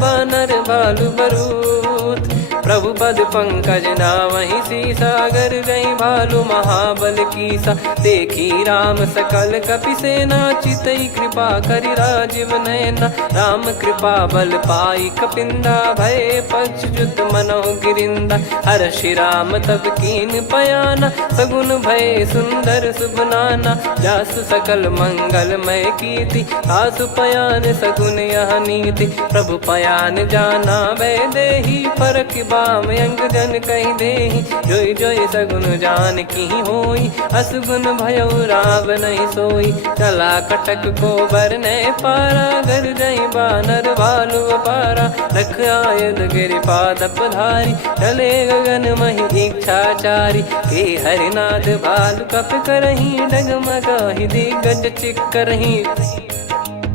बानर भालु बरूत। प्रभु पद पंकज नावहि सीसागर गई भालु महाबल कीसा। देखी राम सकल कपि सेना चितई कृपा करि राजीव नयना। राम कृपा बल पाई कपिंदा भय पक्ष जुत मनो गिरिंदा। हर्षि राम तब कीन पयाना सगुन भय सुंदर सुभनाना। जासु सकल मंगलमय कीर्ति आसु पयान सगुन यह नीति। प्रभु पयान जाना वै देही फरक बाम अंग जन कहीं देही। जोई जोई सगुन जान की होई असगुन भयो राव नहीं सोई। चला कटक को बरने पारा घर जई बानर भालु पारा। रख आयद गिरि पाद पधारी चले गगन मही इच्छाचारी। के हरिनाथ भालु कप करही डगमगाहि दिग्गज चिक्करही।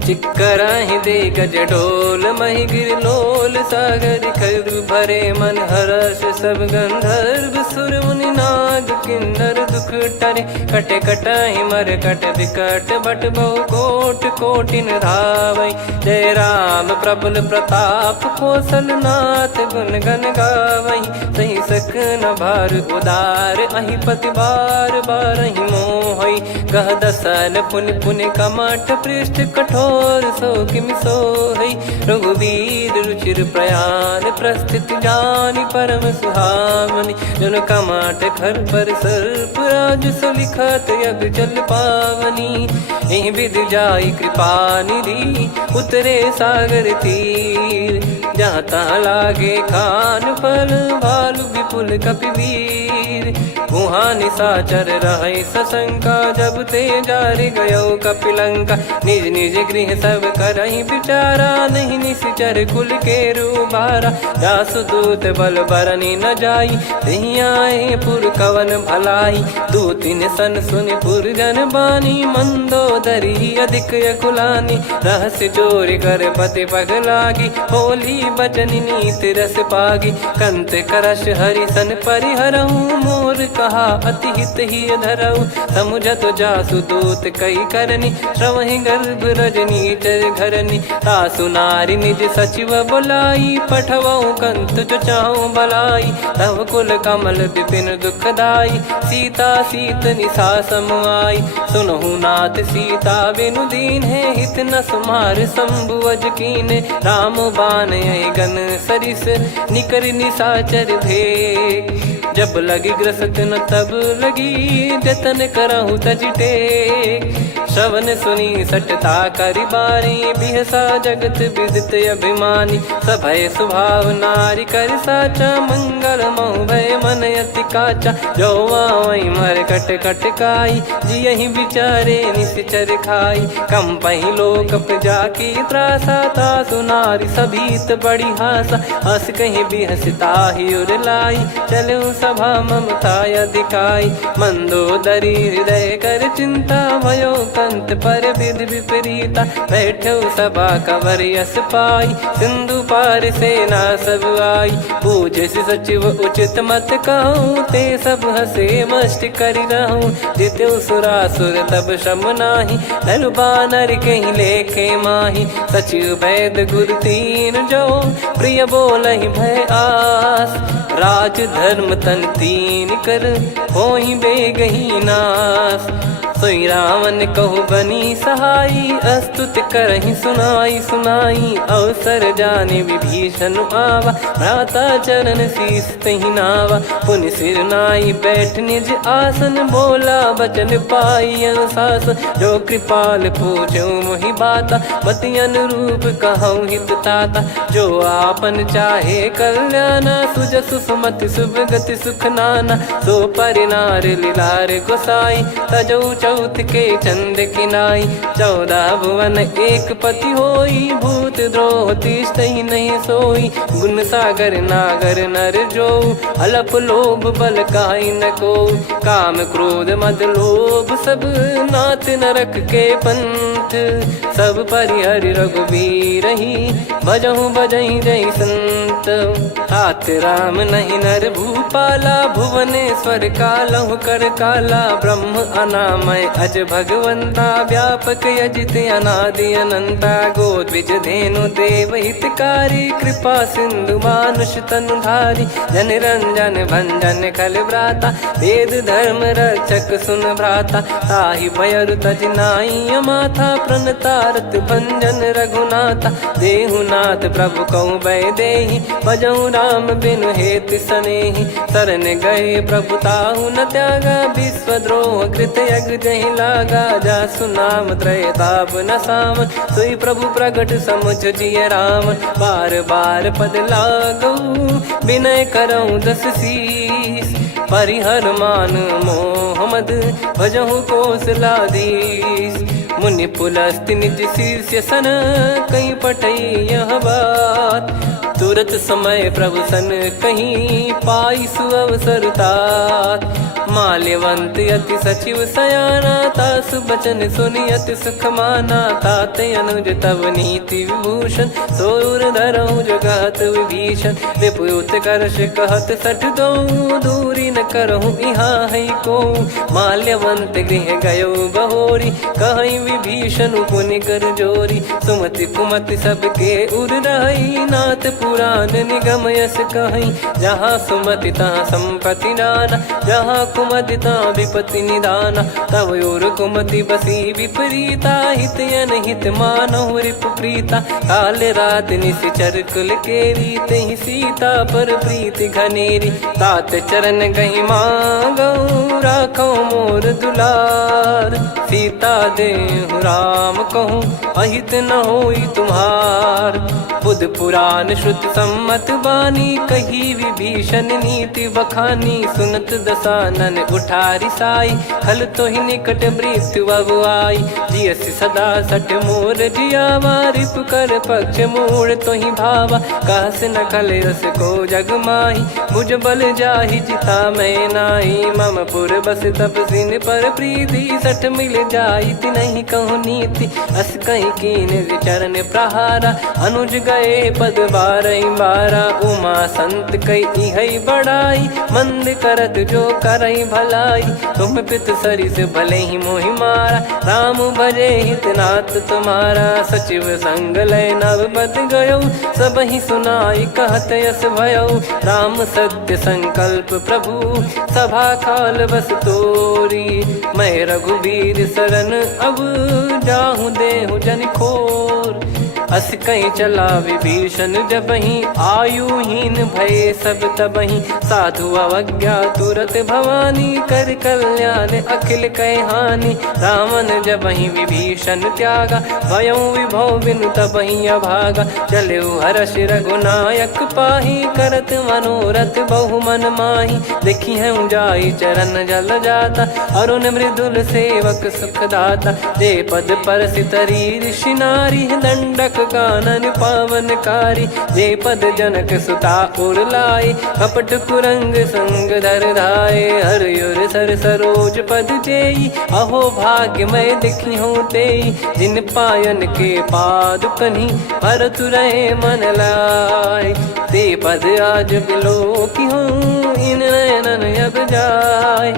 चिक्कराहि दे गज डोल मही गिर लोल सागर खर भरे मन हर्ष सब गंधर्व सुर मुनि नार माग किन्नर दुख टरे। कटे कटहि मर कट विकट बट बहु कोट कोटिन धावै। जय राम प्रबल प्रताप कौशल नाथ गुण गण गावै। सही सकन भार उदार अहि पति बार बारहि मोहै। गह दसल पुन पुन कमठ पृष्ठ कठोर सो किमि सोहै। रघुवीर रुचिर प्रयाण प्रस्थित जानि परम सुहावनि। जन कमठ खर पर सर्प राज सलिखत यग जल पावनी। एहि विधि जाई कृपा निधि उतरे सागर तीर। जहाँ तहाँ लागे खान फल भालु विपुल कपिवीर। वहाँ निशाचर रहै सशंका जब ते जारि गयो कपिलंका। निज निज गृह सब करहि विचारा नहीं निश्चर कुल के रूबारा। जासु दूत बल बरनि न जाई तेहि आए पुर कवन भलाई। दूतिन सन सुनि पुर जन बानी मंदोदरी अधिक यकुलानी। रहस्य चोरी कर पति पग लागी होली बचन नीति रस पागी। कंत करश हरिसन परिहरहु मोर कहा अति हित ही धरऊ। समुझत जासु दूत कई करनी श्रवहि गर्भ रजनी चर घरनी। तासु नारी निज सचिव बुलाई पठवऊ कंत जो चाहूं बलाई। तव कुल कमल विपिन दुखदाई सीता सीत निशा समाई। सुनहु नाथ सीता बिनु दीन है हित न सुमार शंभु अज कीने। राम बाण गन सरिस निकर निशाचर भेग। जब लगी ग्रसत न तब लगी जतन करहु तज टेक। श्रवण सुनी सटता करि बारी बिहसा जगत विदित अभिमानी। सभय स्वभाव नारी कर साचा मंगल मऊ भय मन अति काचा। जो आवै मर कट कट काई जियहि विचारे निश्चर खाई। कम पहि लोक जाकी त्रासा तासु नारी सभीत बड़ी हासा। हस कहीं बिहसता ही उर लाई चलऊ सभा ममता अधिकाई। मंदोदरी हृदय कर चिंता भयो कंत पर विधि विपरीता। बैठो सभा कवर यस पाई सिंधु पार सेना सब आई। पूज्य सचिव उचित मत कहूँ ते सब हसे मष्ट करि रहूँ। जित्यु सुरासुर तब श्रम नाही नर बानर कहीं लेखे माही। सचिव वैद गुरु तीन जो प्रिय बोलहि भय आस। राज धर्म तन तीन कर होई बेगही नास। सोई रावण कहु बनी सहाई अस्तुत करहि सुनाई सुनाई। अवसर जाने विभीषण आवा भ्राता चरण शीस तहि नावा। पुनि सिर नाई बैठ निज आसन बोला बचन पाई अनुशासन। जो कृपाल पूछो मोहि बाता मति अनुरूप कहूँ हित ताता। जो आपन चाहे कल्याणा सुजसु सुमति सुभगति सुख नाना। सो परिनार लीलार गोसाई तजौ चौथ के चंद किनाई। 14 भुवन एक पति होई भूत द्रोह तिष्ठहि नहीं सोई। गुण सागर नागर नर जो अलप लोभ बल काई न को। काम क्रोध मद लोभ सब नाथ नरक के पंथ। सब परिहरि रघुबीर ही भजहु भजहि जय संत। तात राम नहीं नर भूपाला भुवनेश्वर कालहु कर काला। ब्रह्म अनामय अज भगवंता व्यापक यजित अनादि अनंता। गोद्विज धेनु देव हितकारी कृपा सिंधु मानुष तनुधारी। जन रंजन भंजन खल भ्राता वेद धर्म रक्षक सुन भ्राता। ताहि भयरु तज नाई माथा प्रणतारत भंजन रघुनाथा। देहुनाथ प्रभु कहु भय देहि भजहु राम बिनु हेत सनेहि। शरण गए प्रभु ताहु न त्यागा विश्वद्रोह कृत यज्ञ जहि लागा। जासु नाम त्रय ताप न सामन सोई प्रभु प्रगट समुझ जिय राम। बार बार पद लागऊ विनय करऊँ 10 शीस। परिहर मान मोह मद भजहु कौशलाधीश। मुनि पुलस्त्य निज शिष्य सन कहीं पठई यह बात। तुरत समय प्रभु सन कहीं पाई सुअवसर तात। माल्यवंत अति सचिव सयाना तासु बचन सुनि अति सुख माना। ताते अनुज तव नीति विभूषण सोर धरऊ जगत विभीषण। विपुत करश कहत सठ दो दूरी न करहु यहाँ है को। माल्यवंत गृह गयो बहोरी, कहीं विभीषण पुनि कर जोरी। सुमति कुमति सबके उर रही, नाथ पुराण निगम यस कहीं। जहाँ सुमति तहाँ संपत्ति नाना, जहाँ कुमति तहाँ विपत्ति निदाना। तब और कुमति बसी विपरीता, हित अनहित मानहु रिपु प्रीता। काल रात निश्चर कुल केरी, तहि सीता पर प्रीति घनेरी। तात चरण गही मांगऊ, राखो मोर दुलार। सीता देहु राम कहूँ, अहित न होई तुम्हार। बुध पुराण श्रुत सम्मत बानी, कही विभीषण नीति बखानी। सुनत दसानन उठारी साई, खल तो ही निकट मृत्यु अब आई। जियसि सदा सठ मोर जियावा, रिप कर पक्ष मूड़ तो ही भावा। कहस न खल रस को जग माही, मुझ बल जाहि जिता मैं नाई। मम पुर बस तपसिन पर प्रीति, सठ मिल जाई नहीं कहूँ नीति। अस कहीं कीन चरण प्रहारा, अनुज गए पद बारई बारा। उमा संत कई है बड़ाई, मंद करत जो करई भलाई। तुम पित सरिस भले ही मोहि मारा, राम भजे हित नाथ तुम्हारा। सचिव संग लय नव बद गयो, सब ही सुनाई कहत यस भयो। राम सत्य संकल्प प्रभु, सभा काल बस तोरी। मैं रघुबीर शरण अब, जाहूँ देहु जन खोर। अस कहीं चला विभीषण जबहि, आयुहीन भय सब तबहि। साधु अवज्ञा तुरत भवानी, कर कल्याण अखिल कह हानि। रावण जबहि विभीषण त्यागा, भयउ विभव बिनु तबहि अभागा। चलऊ हर्ष रघुनायक पाही, करत मनोरथ बहु मन माही। देखी है जाई चरण जल जाता, अरुण मृदुल सेवक सुखदाता। जे पद पर सितरी ऋषि नारी, दंडक कानन पावनकारी। जे पद जनक सुता उर लाए, कपट कुरंग संग धर धाये। हरियुर सर सरोज पद जेई, अहो भाग्य मैं दिखी हूँ तेई। जिन पायन के पाद कन्ही, भरत रहे मन लाए। ते पद आज बिलो की हूँ, इन नयनन अब जाय।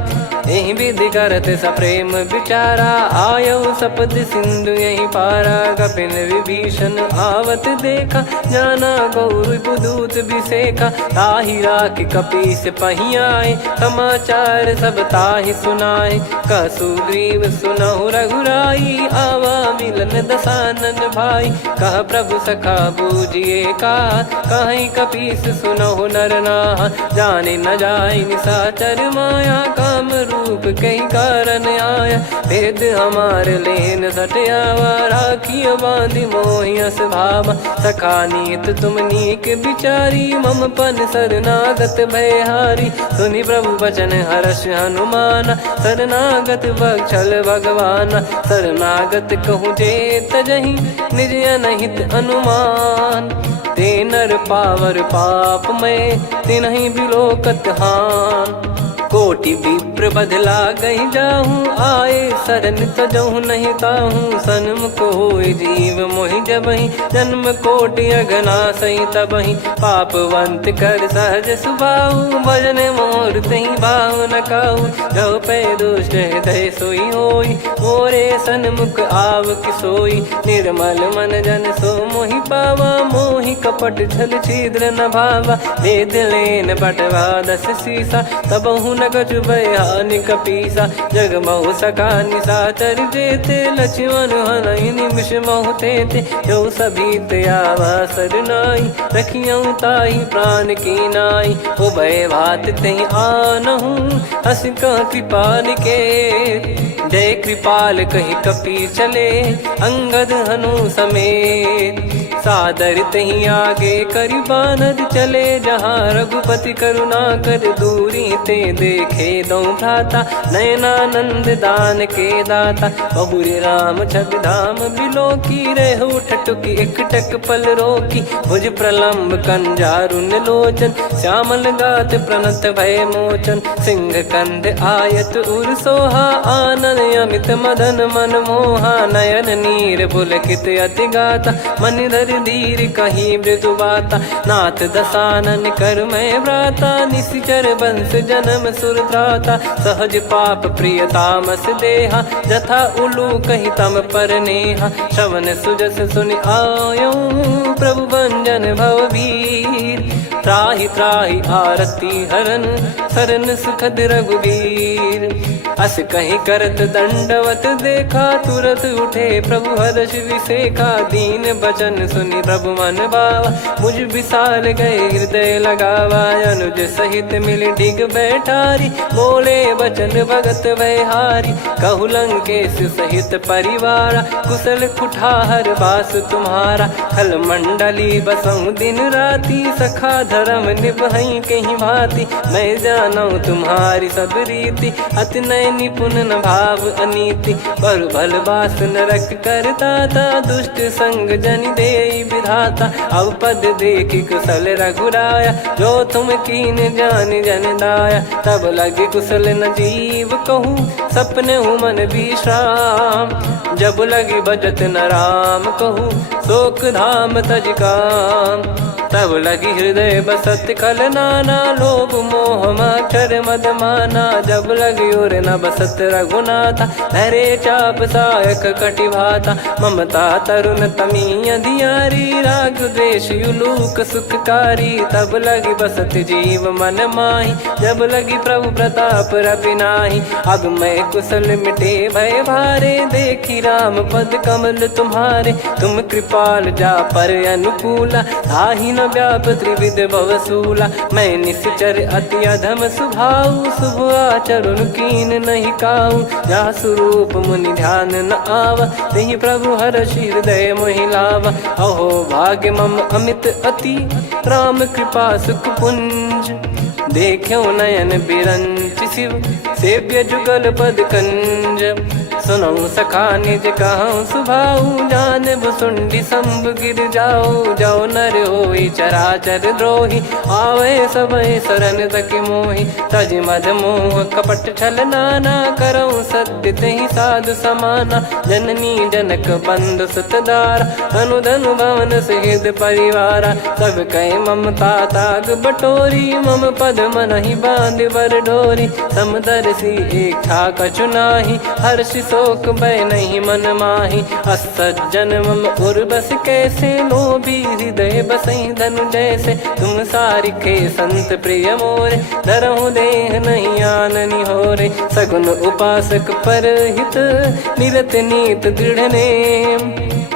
यही विधि करत सप्रेम विचारा, आयऊ सपद सिंधु यही पारा। कपिन विभीषण आवत देखा, जाना गौर बुदूत बिसेखा। ताहि राख कपीस पही आए, समाचार सब ताहि सुनाए। कह सुग्रीव सुनहु रघुराई, आवा मिलन दसानन भाई। कह प्रभु सखा बूझिए का, कहीं कपीस सुनहु नर नाहा। जाने न जाय निशाचर माया, काम रूप कई कारण आया। भेद हमार लेन सटयावा, राखियो बांधि मोहियस भावा। सखा नीत तुम नीक बिचारी, मम पन शरणागत भयहारी। सुनि प्रभु वचन हर्ष हनुमाना, शरणागत बक्षल भगवाना। शरणागत कहूँ जे तजहि, निज अनहित अनुमान। ते नर पावर पाप में, तिन्हि बिलोकत हान। कोटि विप्र बदला गई जाहूँ, आए शरण तजहु नहीं ताहूँ। सन्मुख होय जीव मोहि जबहि, जन्म कोटि अगना सही तबहि। पापवंत कर सहज सुभाऊ, भजन मोर तहि भाव न काहू। जो पै दुष्ट हृदय सोई होई, मोरे सन्मुख आव किसोई। निर्मल मन जन सो मोहि पावा, मोहि कपट छल छिद्र न भावा। वेद लेन बटवा दस सीसा, तबहु न कछु भयानि कपीसा। जग महु सखा निशाचर जेते, लक्ष्मण हनहि निमिष महु तेते। जो सभी त्यावा सरनाई, रखियऊ ताहि प्राण की नाई। उभय भात तहि आनहु, हस कह कृपाल के। जय कृपाल कहि कपी चले, अंगद हनु समेत। सादर तही आगे करि बानर चले, जहाँ रघुपति करुणा कर दूरी ते देखे दो भ्राता। नयनानंद दान के दाता, बहुरी राम छग धाम बिलो की। रेहु ठटुकी एकटक पल रोकी, भुज प्रलम्ब कंजारुन लोचन। श्यामल गात प्रणत भय मोचन, सिंह कंध आयत उर सोहा। आनन अमित मदन मन मोहा, नयन नीर पुलकित अति गाता। मनिधर कर धीर कहीं मृदु बाता। नाथ दसानन कर मैं व्राता, निशिचर बंस जन्म सुर त्राता। सहज पाप प्रिय तामस देहा, जथा उलू कही तम पर नेहा। श्रवण सुजस सुनि आयो, प्रभु भंजन भवबीर। त्राहि त्राहि आरती हरन, सरन सुखद रघुबीर। अस कहीं करत दंडवत देखा, तुरत उठे प्रभु हर्ष विसेखा। दीन बचन सुनि प्रभु मन भावा, मुझ विसाल गए हृदय लगावा। अनुज सहित मिल डिग बैठारी, बोले बचन भगत वैहारी। कहु लंकेश सहित परिवारा, कुशल कुठार बास तुम्हारा। खल मंडली बसऊं दिन राती, सखा धर्म निभई कहीं भांति। मैं जानू तुम्हारी सब रीति, अति नय निपुण न भाव अनीति। पर भल बास नरक करता था, दुष्ट संग जन दे विधाता। अब पद देखी कुशल रघुराया, जो तुम कीन जान जन दाया। तब लगे कुशल न जीव कहूँ, सपने हूँ मन विश्राम। जब लगी बजत न राम कहूँ, शोक धाम तज काम। तब लगी हृदय बसत खल नाना, लोभ मोह मक्षर मद माना। जब लगी उर न बसत रघुनाथा, धरे चाप सायक कटि भाता। ममता तरुण तमी अधियारी, राग द्वेष युलूक सुखकारी। तब लगी बसत जीव मन माही, जब लगी प्रभु प्रताप रवि नाही। अब मैं कुशल मिटे भय भारे, देखी राम पद कमल तुम्हारे। तुम कृपाल जा पर अनुकूला, ताहि न व्याप त्रिविध भवसूला। मैं निश्चर अति अधम सुभाऊ, शुभ आचरण कीन नहीं काऊ। जा स्वरूप मुनि ध्यान न आवा, तेहि प्रभु हर्ष हृदय मोहि लावा। अहो भाग्य मम अमित अति, राम कृपा सुख पुंज। देखो नयन बिरंच शिव, सेव्य जुगल पद कंज। सुनऊ सखा निज कहूँ सुभाऊ, जान भुसुंडी संभ गिर जाओ। जाओ नर होई चराचर द्रोही, आवे सबय शरण तक मोहि। तज मद मोह कपट छल नाना, करऊँ सत्य तेहि साधु समाना। जननी जनक बंधु सुतदारा, धनु धनु भवन सहित परिवारा। सब कहे ममता ताग बटोरी, मम पद मनहि बांध बर डोरी। समदर्शी इच्छा कछु नाही, हर्ष शोक भय नहीं मन माही। असज्जन मम उर्वश कैसे, लोभी हृदय बसई धनु जैसे। तुम सारिखे संत प्रिय मोरे, धरहु देह नहीं आननि होरे। सगुन उपासक परहित, निरत नीत दृढ़ नेम।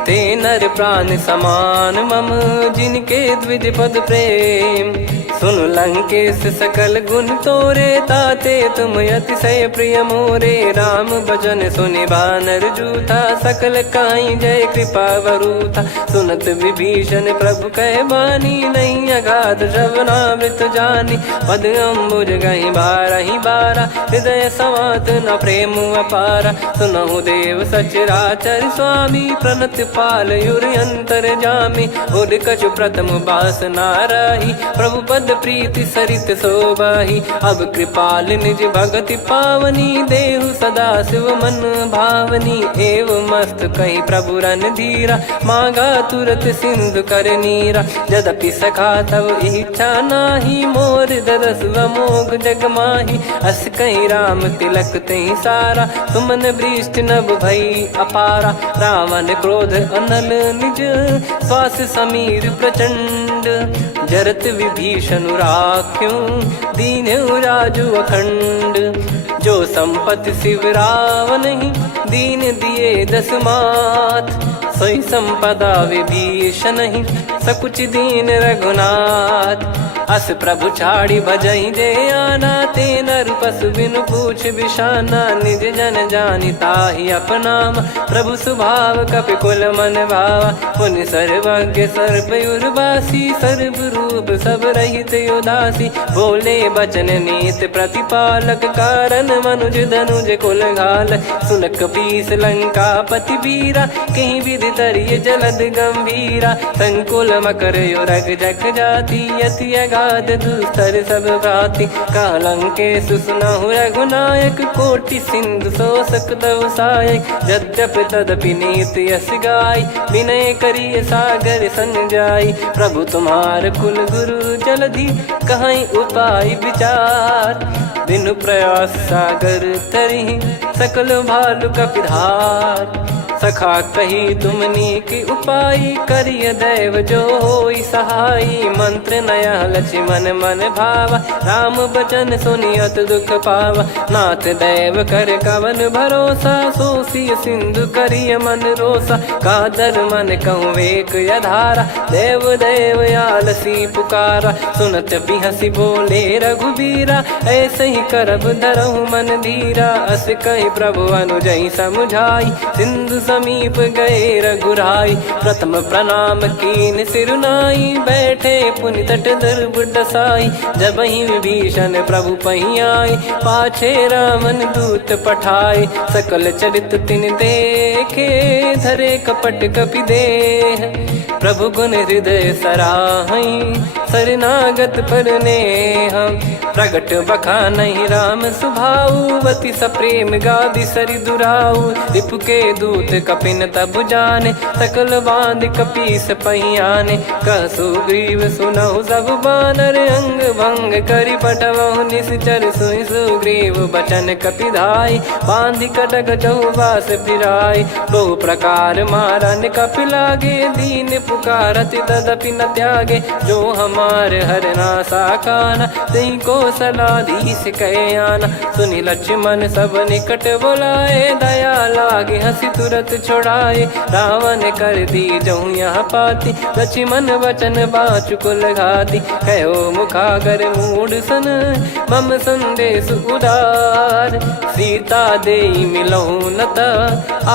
ते नर प्राण समान मम, जिनके द्विज पद प्रेम। सुन लंकेश सकल गुण तोरे, ताते तुम अतिशय प्रिय मोरे। राम भजन सुनि बानर जूथा, सकल काई जय कृपा वरूथा। सुनत विभीषण प्रभु कह बानी, नहीं अगाध श्रवणामृत जानी। पद अम्बुज गहि बारहि बारा, हृदय समात न प्रेम अपारा। सुनहु देव सचराचर स्वामी, प्रणत पाल युर अंतर जामी। उद कछु प्रथम बास नाराही, प्रभु पद प्रीति सरित शोभाही। अब कृपाल निज भगति पावनी, देहु सदा शिव मन भावनी। एव मस्त कही प्रभु रन धीरा, मांगा तुरत सिंधु कर नीरा। यद्यपि सखा तब इच्छा नाही, मोर दरस अमोघ जग माही। अस कहीं राम तिलक तहि सारा, सुमन वृष्ट नभ भई अपारा। रावण क्रोध अनल निज, श्वास समीर प्रचंड। जरत विभीषण राख्यों, दीन्हु राजु अखंड। जो संपत्ति शिव रावण ही, दीन दिए दस मात। सोई संपदा विभीषण ही, सकुच दीन रघुनाथ। अस प्रभु छाड़ी भजई जे आना, ते नर पशु बिनु पूछ बिशाना। निज जन जानि ताहि अपनाम, प्रभु स्वभाव कपि कुल मन भावा। मुनि सर्वज्ञ सर्वयुर्वासी, सर्व रूप सब रहित उदासी। बोले बचन नीत प्रतिपालक, कारण मनुज धनुज कुल घाल। सुन कपीस लंका पति वीरा, कहीं विधि तरिय जलद गंभीरा। संकुल मकर युरग जख जाति, यति गाद दुस्तर सब भांति कालंके सुसुनाहु रघुनायक कोटि सिंधु शोषक तव सहायक यद्यपि तदपि नीत यस गाय विनय करिय सागर सन जाई प्रभु तुम्हार कुल गुरु जलधि कहीं उपाय विचार बिनु प्रयास सागर तरिहि सकल भालु कपिधार सखा कही तुमनी की उपाय करिय दैव जो होई सहाई मंत्र नया लक्ष्मण मन भावा राम बचन सुनियत दुख पावा नाथ दैव कर कवन भरोसा सोसिय सिंधु करिय मन रोसा कादर मन कहूँ वेक यधारा देव देव आलसी पुकारा सुनत बिहसी बोले रघुबीरा ऐसे ही करब धरहु मन धीरा अस कही प्रभु अनुजई समुझाई सिंधु समीप गए रघुराई प्रथम प्रणाम कीन सिरुनाई बैठे पुनि तट दर्भ डसाई जब ही विभीषण प्रभु पही आए पाछे रामन दूत पठाए सकल चरित तिन देखे धरे कपट कपि देह प्रभु गुण हृदय सराहई शरणागत पर नेह प्रगट बखानहि राम सुभाऊ वति सप्रेम गादि सरि दुराऊ रिपु के दूत कपिन तब जाने सकल बांध कपीस पहियाने कह सुग्रीव सुनहु सब बानर अंग भंग करि पटवहु निश्चर सुनि सुग्रीव बचन कपिधाई बांधि कटक चहुबास फिराई बहु प्रकार मारन कपि लागे दीन पुकारति तदपि न त्यागे जो हमार हरना साकाना तही को सलाधीश कहे आना सुनि लक्ष्मण सब निकट बुलाए दया लागे हंसी तुरत छोड़ाए रावण कर दी जहूँ यहाँ पाती लक्ष्मण वचन बाचु कुल घाती कहो मुखागर मूड सन मम संदेश उदार सीता देई मिलहु नता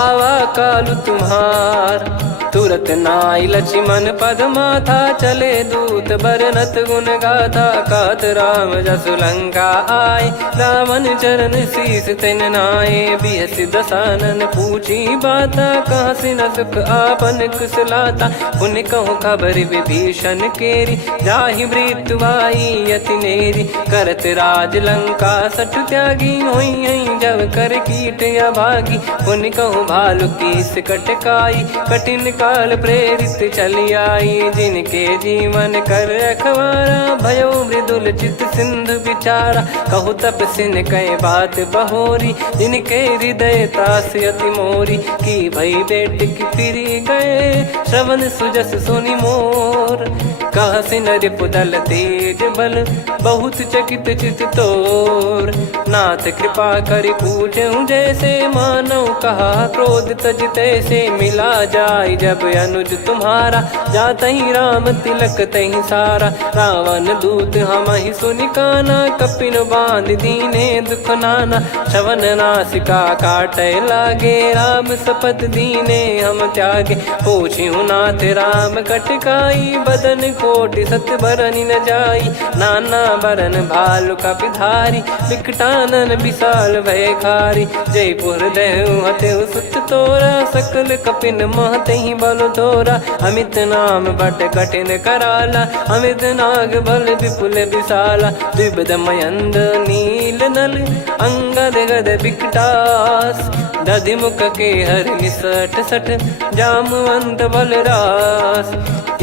आवा कालु तुम्हार तुरत नाई लक्ष्मण पद माथा चले दूत बरनत गुण गाथा कात राम जसु लंका आए रावण चरण शीस तिन नाये बिहसि दसानन पूछी बाता कहाँ से न सुख आपन कुशलाता पुन कहूँ खबर विभीषण केरी जाहि मृत्यु आई यति नेरी करत राज लंका सठ त्यागी होई जब कर कीट अभागी पुन कहूँ भालु कीस कटकाई कठिन काल प्रेरित चली आई जिनके जीवन कर रखवारा भयो मृदुल चित सिंधु विचारा कहु तप सिन कई बात बहोरी जिनके हृदय तास अति मोरी की भई बेट की फिरी गए श्रवण सुजस सुनि मोर कह सिन रिपुदल तेज बल बहुत चकित चित तोर नाथ कृपा करि पूछूं जैसे मानव कहा क्रोध तज तैसे मिला जाय जब अनुज तुम्हारा जात ही राम तिलक तही सारा रावण दूत हम ही सुनि काना कपिन बांध दीने दुख नाना श्रवण नासिका काटे लागे राम सपत दीने हम त्यागे पूछ्यू नाथ राम कटकाई बदन कोटि सत बरनि न जाई नाना बरन भालु कपिधारी विकटानन विशाल भय खारी जयपुर देहु हतेउ सुत तोरा सकल कपिन महतहि बल तोरा अमित नाम बट कठिन कराला अमित नाग बल विपुल विशाला द्विपद मयंद नील नल अंगद गद विकटास दधि मुख के हर निसठ सठ जामवंत बलरास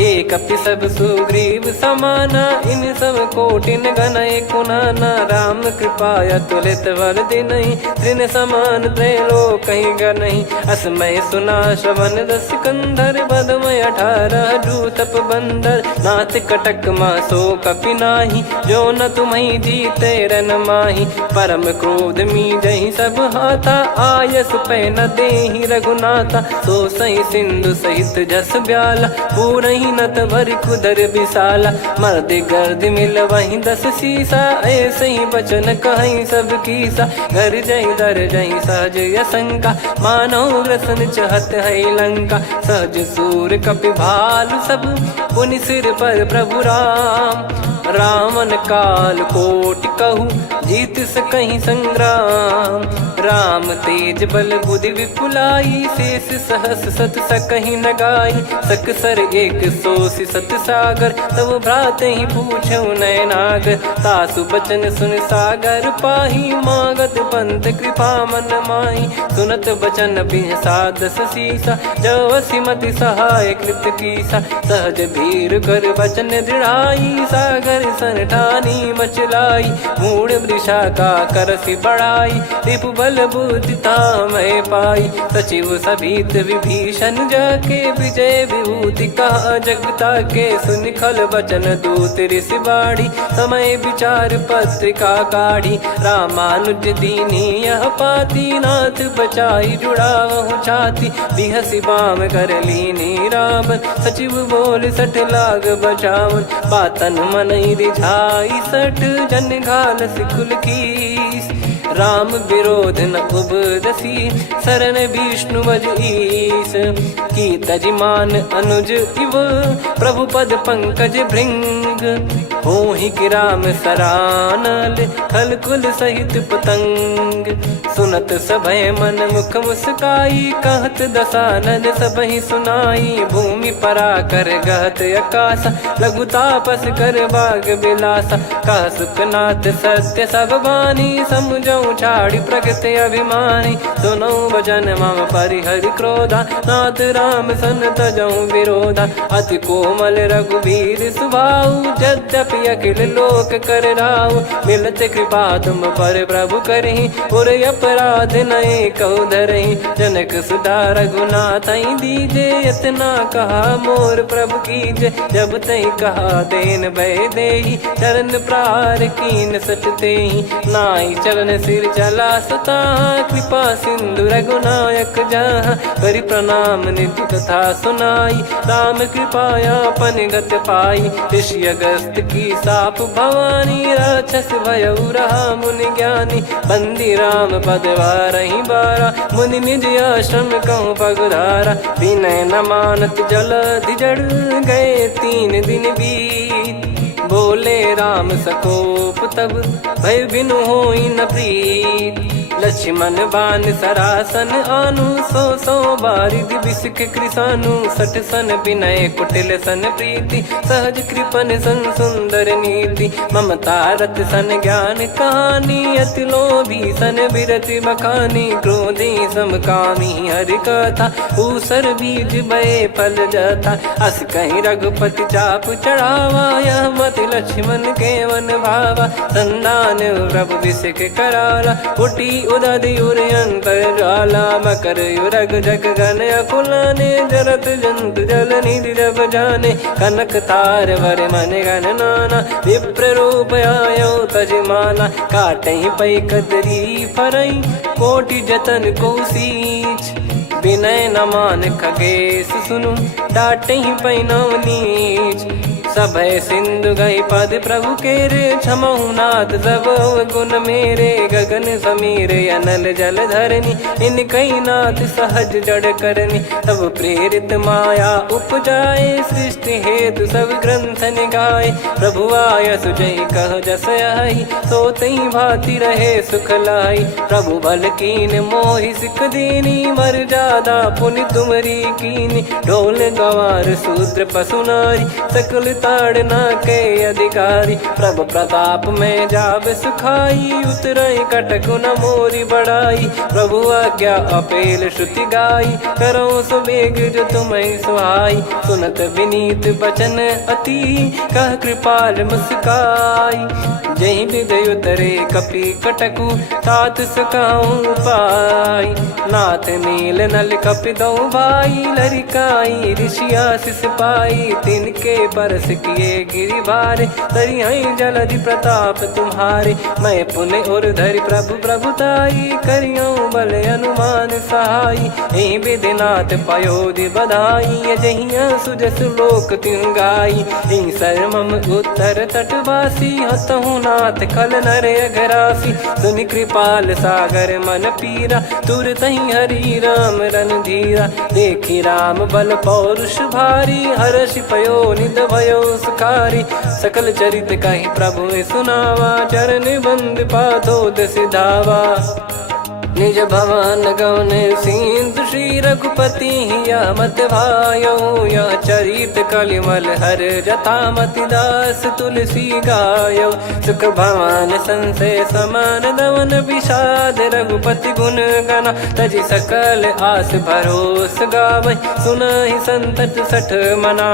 एक अपि सब सुग्रीव समाना इन सब कोटिन गनय कुनाना राम कृपा अतुलित बल दिनहि त्रिन समान त्रैलोक कहीं गनहि असमय सुना श्रवण दस कंधर बदमय 18 जूतप बंदर नाथ कटक मासो कपि नाही जो न तुम्हि जीते रन माही परम क्रोध मी जहि सब हाथा आयस पै न देहि रघुनाथा सो सही सिंधु सहित जस ब्याला पूरहि नत भरि कुदर विशाला मर्द गर्द मिल वहीं 10 सीसा ऐसे ही बचन कहीं सब कीसा घर जहि दर जहि सहज यसंका मानव रसन चहत है लंका सहज सूर कपि भालु सब पुनि सिर पर प्रभु राम रावण काल कोटि कहु जीत सकहीं संग्राम। राम तेज बल बुद्धि विपुलाई, शेष सहस सत सकहीं न गाई। सकसर एक सोसी सत सागर, तब भ्रात ही पूछो नयनागर। तासु बचन सुन सागर पाही, मागत पंथ कृपा मन माही। सुनत बचन बिहसादस सीसा, जव सिमति सहाय कृत कीसा। सहज भीर कर बचन दृढ़ाई, सागर सन ठानी मचलाई। मूढ़ वृषा का करसि बढ़ाई, रिपु बल बुद्धि तामय पाई। सचिव सभीत विभीषण जाके, विजय विभूति कहा जगता के। सुनि खल बचन दूत ऋषि बाड़ी, समय विचार पत्रिका काढ़ी। रामानुज दीनी यह पाती, नाथ बचाई जुड़ावहु छाती। बिहसि बाम कर लीनी रावण, सचिव बोल सठ लाग बचावन। बातन मनई रिझाई सठ, जन घाल सिकुल कीस। राम विरोध न उपदसी, शरण विष्णु बज ईस। की तजिमान अनुज इव, प्रभु पद पंकज भृंग। होहि कि राम सरानल, खल कुल सहित पतंग। सुनत सभय मन मुख मुस्काई, कहत दसानन सबहि सुनाई। भूमि परा कर गहत आकाशा, लघु तापस कर बाग बिलासा। कह सुखनाथ सत्य सब बानी, समुझौ छाड़ी प्रगति अभिमानी। सुनो भजन मम परिहरि क्रोधा, नाथ राम सन तजौ विरोधा। अति कोमल रघुवीर सुभाऊ, यद्यपि अखिल लोक कर राऊ। मिलत कृपा तुम पर प्रभु करहि, पुर अपराध नए कौ धरहि। जनक सुधा रघुनाथ दीजे, इतना कहा मोर प्रभु कीजे। जब तई कहा देन भय देहि, चरण प्रार कीन सट तेहि। नाई चरण सिर चला सता, कृपा सिंधु रघुनायक जहाँ। करि प्रणाम निधि कथा सुनाई, राम कृपाया पन गत पाई। ऋषि अगस्त की साप भवानी, राक्षस भयउ रहा मुनि ज्ञानी। बंदी राम पद वारहि बारा, मुनि निज आश्रम कहूँ पगधारा। विनय न मानत जलधि जड़, गए 3 दिन बीत। बोले राम सकोप तब, भय बिनु होई न प्रीत। लक्ष्मण बान सरासन आनु, 100 बारिधि बिसिक कृसानु। 60 सन विनय कुटिल सन प्रीति, सहज कृपन सन सुंदर नीति। ममता रत सन ज्ञान कहानी, अति लोभी सन बिरति बखानी। क्रोधी समकामी हरि कथा, ऊसर बीज बये फल जथा। अस कहीं रघुपति चाप चढ़ावा, यह मत लक्ष्मण के मन भावा। संदान प्रभु बिसिक कराला, उठी उदधि उर अंतर ज्वाला। मकर युरग जग गण अकुलाने, जरत जंतु जल निधि जब जाने। कनक तार वर मन गण नाना, विप्र रूप आयो तजमाना। काटहि पै कदरी फरई, कोटि जतन को सींच। विनय न मान खगेश सुनु, डांटहि पै नव नीच। सभय सिंधु गई पद प्रभु केरे, क्षमहु नाथ सब गुण मेरे। गगन समीरे अनल जल धरनी, इन कई नाथ सहज जड़ करनी। तब प्रेरित माया उपजाए, सृष्टि हेतु सब ग्रंथ निगाए। प्रभु आय सुजई कह जस आई, सोतई भांति रहे सुख लाई। प्रभु बल कीन मोहि सिख दीनी, मर्यादा पुनि तुमरी कीनी। ढोल गवार शूद्र पशु नारी, सकल ताड़ना के अधिकारी। प्रभु प्रताप में जाब सुखाई, उतरई कटक न मोरी बढ़ाई। प्रभु आज्ञा अपेल श्रुति गाई, करो सुबेग जो तुम्हें सुहाई। सुनत विनीत बचन अति, कह कृपाल मुस्काई। जहि हृदय उतरे कपि कटकु, तात सकाऊं पाई। नाथ नील नल कपि दो भाई, लरिकाई ऋषि आशीष पाई। तिनके परस किए गिरि भारे, तरिहै जलधि प्रताप तुम्हारे। मैं पुण्य और धरि प्रभु प्रभुताई, करियौ बल अनुमान सहाई। एहि विधिनाथ पयोधि बधाई, जहिया सुजस लोक तिहुँ गाई। एहि सरमम उत्तर तटवासी, हतहु रघुनाथ खल नर अघरासी, सुनि कृपाल सागर मन पीरा, तुरतहि हरि राम रणधीरा। देखि राम बल पौरुष भारी, हर्षि पयो निध भयो सुखारी। सकल चरित कहि प्रभु सुनावा, चरण बंद पादोद सिधावा। निज भवन गौन सिंधु श्री रघुपति हिया मत भायो, यह चरित कलिमल हर जथा मति दास तुलसी गायो। सुख भवन संशय समान दवन विषाद, रघुपति गुण गना तजि सकल आस भरोस गावै। सुनहि संतत सठ मना,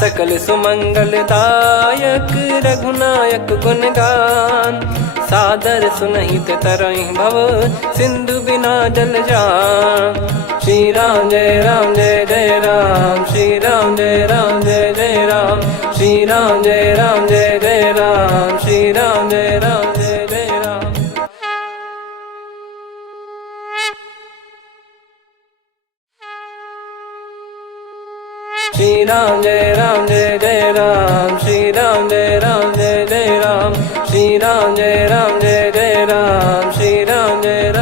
सकल सुमंगल दायक रघुनायक गुण गान। सादर सुनहित तरहि भव, सिंधु बिना जल जान। श्री राम जय जय राम, श्री राम जय जय राम, श्री राम जय जय राम, श्री राम जय जय राम। श्री राम जय जय राम, श्री राम जय जय राम, श्री राम जय जय राम, श्री राम जय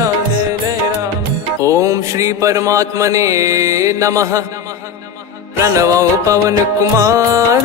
जय राम। ओम श्री परमात्मने नमः। प्रणवौ पवन कुमार,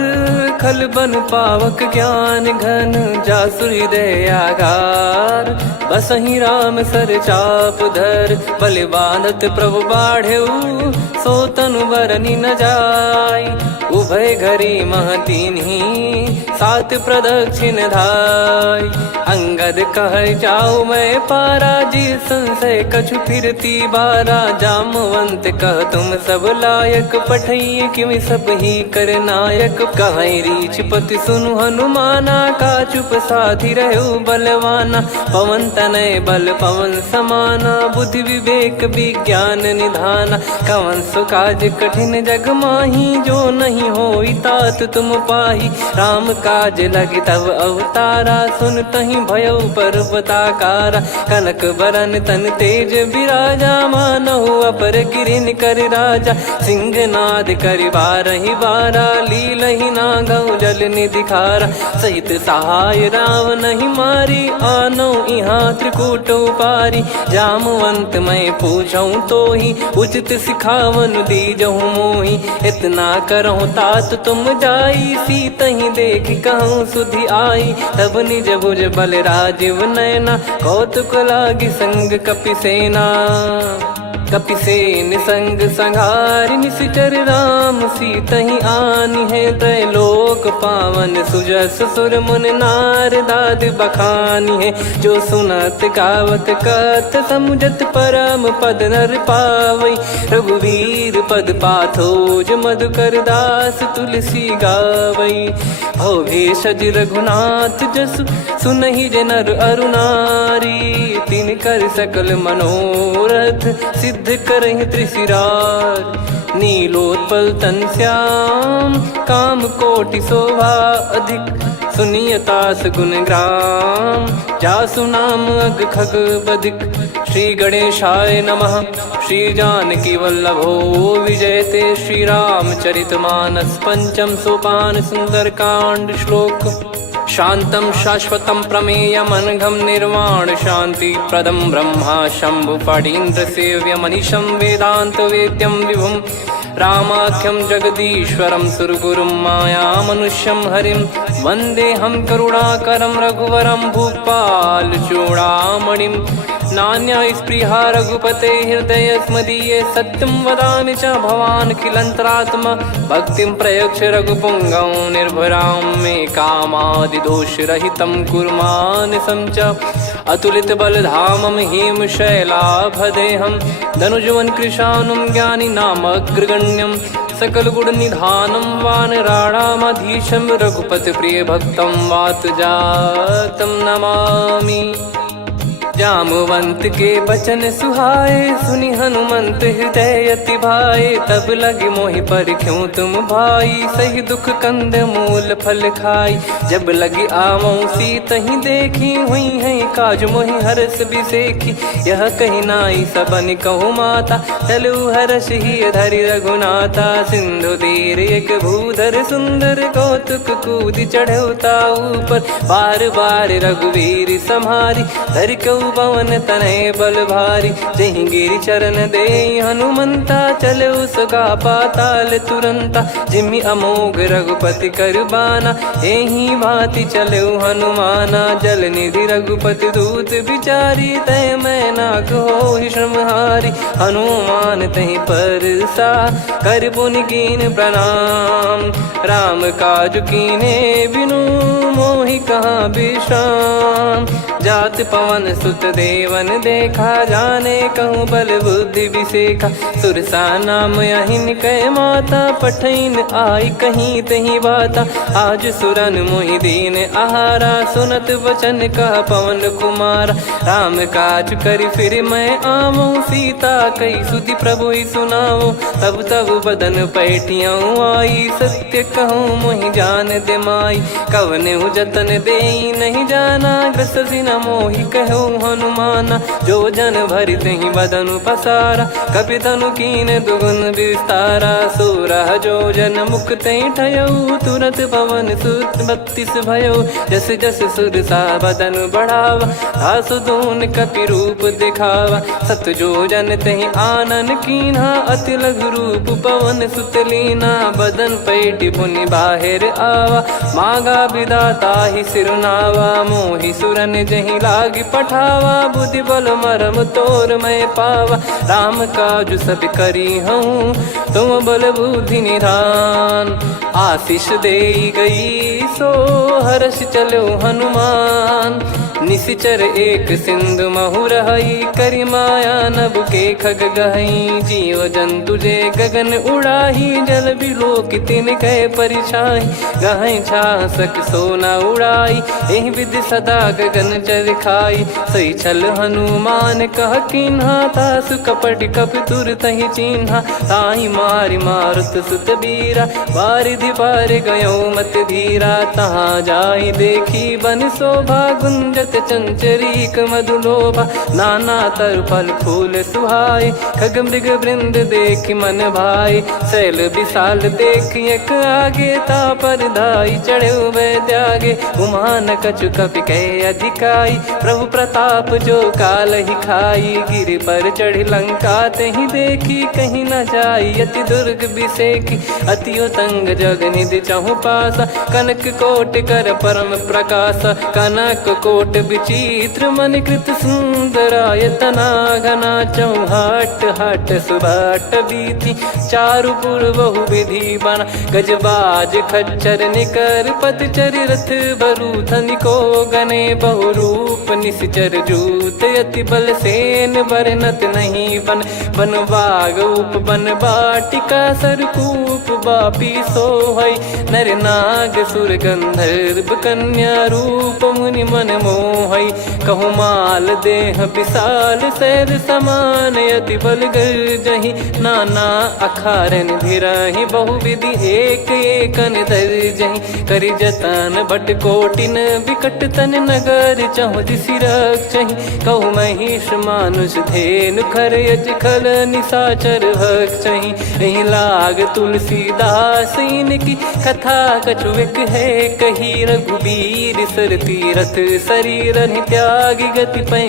खल बन पावक ज्ञान घन, जासु हृदय आगार। बसहि राम सर चाप धर, बलि बांधत प्रभु बाढ़ऊ, सो तनु बरनि न जाय। उभय घरी महतीन्ही, सात प्रदक्षिण धाय। अंगद कह जाऊ मैं पारा, जी संशय कछु फिरती बारा। जामवंत कह तुम सब लायक, पठई किमि सब ही कर नायक। कहै रीछ पति सुनु हनुमाना, का चुप साधि रहु बलवाना। पवन तनय बल पवन समाना, बुद्धि विवेक विज्ञान निधाना। कवन सो काज कठिन जग माही, जो नहीं होई तात तुम पाही। राम काज लगी तब अवतारा, सुन तहि भयउ पर्वताकारा। कनक बरन तन तेज बिराजा, मानहु अपर गिरिन कर राजा। सिंहनाद करि बारहि बारा, लीलहि नागौ जल निधि खारा। सहित सहाय राम नहीं मारी, आनौ इहाँ त्रिकूट उपारी। जामवंत मैं पूछऊँ तोहि, उचित सिखावन दीजहु मोहि। इतना करहु तात तुम जाई, सीतहि देख कहूँ सुधि आई। तब निज भुज बल राजीव नयना, कौतुक लागी संग कपिसेना। कपिसेन संग संघारि निशिचर राम, सीतहि आनि है त्रैलोक पावन। सुजस सुर मुन नार दाद बखानी है, जो सुनत गावत कथ समुझत परम पद नर पावै। रघुवीर पद पाथोज मधुकर दास तुलसी गावै। भव भेषज रघुनाथ जसु, सुनहि जे नर अरु नारी। तिन कर सकल मनोरथ, सिद्ध करहि त्रिशिरार। नीलोत्पल तन श्याम, काम कोटि शोभा अधिक। सुनियतास गुण ग्राम, जासु नाम अग खग बधिक। श्री गणेशाय नमः। श्री जानकी वल्लभो विजयते, श्री रामचरित मानस पंचम सोपान सुंदरकांड श्लोक। शांतं शाश्वतं प्रमेयमनघं निर्वाण शांति प्रदं ब्रह्मा शंभु फणीन्द्र सेव्य मनीषं वेदांत वेद्यं विभुं। रामाख्यं जगदीश्वरं सुरगुरुं माया मनुष्यं हरिं। वन्देऽहं करुणाकरं रघुवरं भूपाल चूडामणिं। नान्या स्पृहा रघुपते हृदय स्मदीये, सत्यं वदामि च भवान् खिलन्तरात्मा। भक्तिं प्रयच्छ रघुपुङ्गं निर्भरां मे कामादिदोषरहितं कुर्मानसं च। अतुलित बलधामं हेमशैलाभदेहं, धनुजवन कृशानुं ज्ञानिनामग्रगण्यं। सकल गुण निधानं वानराणामधीशं, रघुपति प्रिय भक्तं वातजातं नमामि। जामवंत के बचन सुहाए, सुनि हनुमंत हृदय अति भाए। तब लगे मोहि पर क्यों तुम भाई, सही दुख कंद मूल फल खाई। जब लगी आवऊं सीत ही देखी, हुई है काज मोहि हरस बिसेखी। यह कही नाई सबन कहु माता, चलू हरष ही धरि रघुनाथा। सिंधु तीर एक भूधर सुंदर, कौतुक कूद चढ़ौता ऊपर। बार बार रघुवीर सम्हारी, धरि कहु पवन तनय बल भारी। जहि गिरि चरण दे हनुमंता, चलो सगा पाताल तुरंता। जिमि अमोघ रघुपति कर बाना, एहि भांति चलो हनुमाना। जल निधि रघुपति दूत बिचारी, तय मैं नाग होहि श्रमहारी। हनुमान तहि परसा, कर पुनि कीन प्रणाम। राम काज कीने बिनु, मोहि कहाँ विश्राम। जात पवन सुत देवन देखा, जाने कहूँ बल बुद्धि विसेखा। सुरसा नाम अहिन कै माता, पठैन आई कहीं तहीं बाता। आज सुरन मोहि दीन आहारा, सुनत वचन कह पवन कुमारा। राम काज करि फिर मैं आवऊं, सीता कई सुधि प्रभु ही सुनाओ। तब तब बदन पैठियाँ आई, सत्य कहूँ मोहि जान दे माई। कवने जतन दे नहीं जाना, ग्रसि न मोहि कहूँ हनुमाना। जो जन भरि तहि बदनु पसारा, कपि तनु कीन दुगुन विस्तारा। सोरह जो जन मुख तहि ठयऊ, तुरत पवन सुत 32 भयऊ। जस जस सुरसा बदन बढ़ावा, आसु दून कपि रूप दिखावा। सत जो जन तहि आनन कीन्हा, अति लघु रूप पवन सुत लीना। बदन पैठि पुनि बाहिर आवा, मांगा विधाता ही सिरुनावा। मोहि सुरन जहि लागी पठावा, बुद्धि बल मरम तोर मैं पावा। राम काज सब करी हूँ, तुम बल बुद्धि निधान। आशीष दे गई सो हर्ष चलो हनुमान। निशिचर एक सिंधु महु रहई, करि माया नभ के खग गहई। जीव जंतु जे गगन उड़ाही, जल बिलोक तिन कह परिछाई। गहई छासक सोना उड़ाई, एहि विधि सदा गगन चर खाई। सही छल हनुमान कह कीन्हा, तासु कपट कपि तुर तहि चिन्हा। ताहि मारि मारुत सुत बीरा, बारिधि पार गयो मत धीरा। तहाँ जाई देखी बन शोभा, गुंजत चंचरीक मधुलोभा। नाना तरु फल फूल सुहाए, खग मृग वृंद देख मन भाई। शैल विशाल देख एक आगे, तापर धाई चढ़े वै त्यागे। उमान कछु कपि कह अधिकाई, प्रभु प्रताप जो काल ही खाई। गिर पर चढ़ी लंका तहि देखी, कहीं न जाई अति दुर्ग बिसेखी। अति उतंग जग निधि चहु पासा, कनक कोट कर परम प्रकाशा। कनक कोट विचित्र मन कृत सुंदरायतना। घना चौहाट हाट सुबाट बीथी, चारु पुर बहु विधि बना। गजबाज खच्चर निकर पतचर, रथ बरु धनिको गने। बहु रूप निश्चर जूत, अति बल सेन बरनत नहीं बन। बन बाग उप बन बाटिका, सरकूप बापी सोहई। नर नाग सुर गंधर्व कन्या, रूप मुनि मन मोहई। कहु माल देह विशाल, शैल समान अति बल गर्जहि। नाना अखारन भिरहि, बहु विधि एक एकन दर्जहि। करि जतन भट कोटिन, विकट तन नगर चहु दिसि रक्षहि। कहु महिष मानुष धेनु, खर यज खल निशाचर भक्षहि। एहि लाग तुलसीदास इनकी, कथा कछु एक है कही। रघुबीर सर तीरथ शरीर, त्यागी गति पै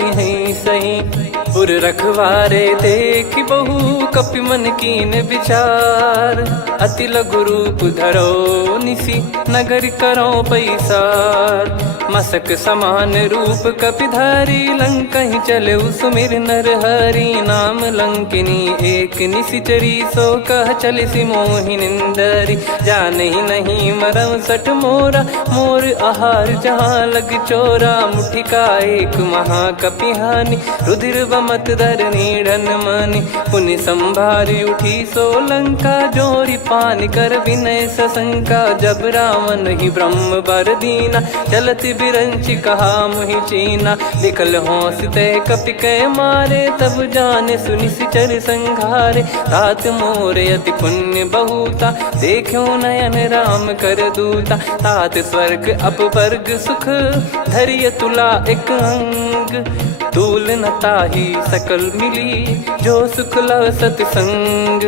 सही। पुर रखवारे देख बहु, कपि मन कीन विचार। अति लघु रूप धरो निसी, नगर करो पैसार। मसक समान रूप कपि धारी, लंकहि चले सुमिर नर हरि। नाम लंकिनी एक निशिचरी, सो कह चलिसि मोहि निंदरी। जानहि नहीं मरम सठ मोरा, मोर आहार जहाँ लग चोरा। मुठिका एक महाकपि हानि, रुधिर बमत धरनी ढन मनि पुनि संभारी उठी सोलंका जोरी पानी कर विनय सशंका जब रावण ही ब्रह्म बर दीना चलत बिरंची कहा मुहि चीना निकल होंस ते कपि कै मारे तब जाने सुनि सिचर संघारे तात मोरे अति पुण्य बहुता देखो नयन राम कर दूता तात स्वर्ग अपवर्ग सुख धरिय तुला एक अंग तूल न ताही सकल मिली जो सुख लव सतसंग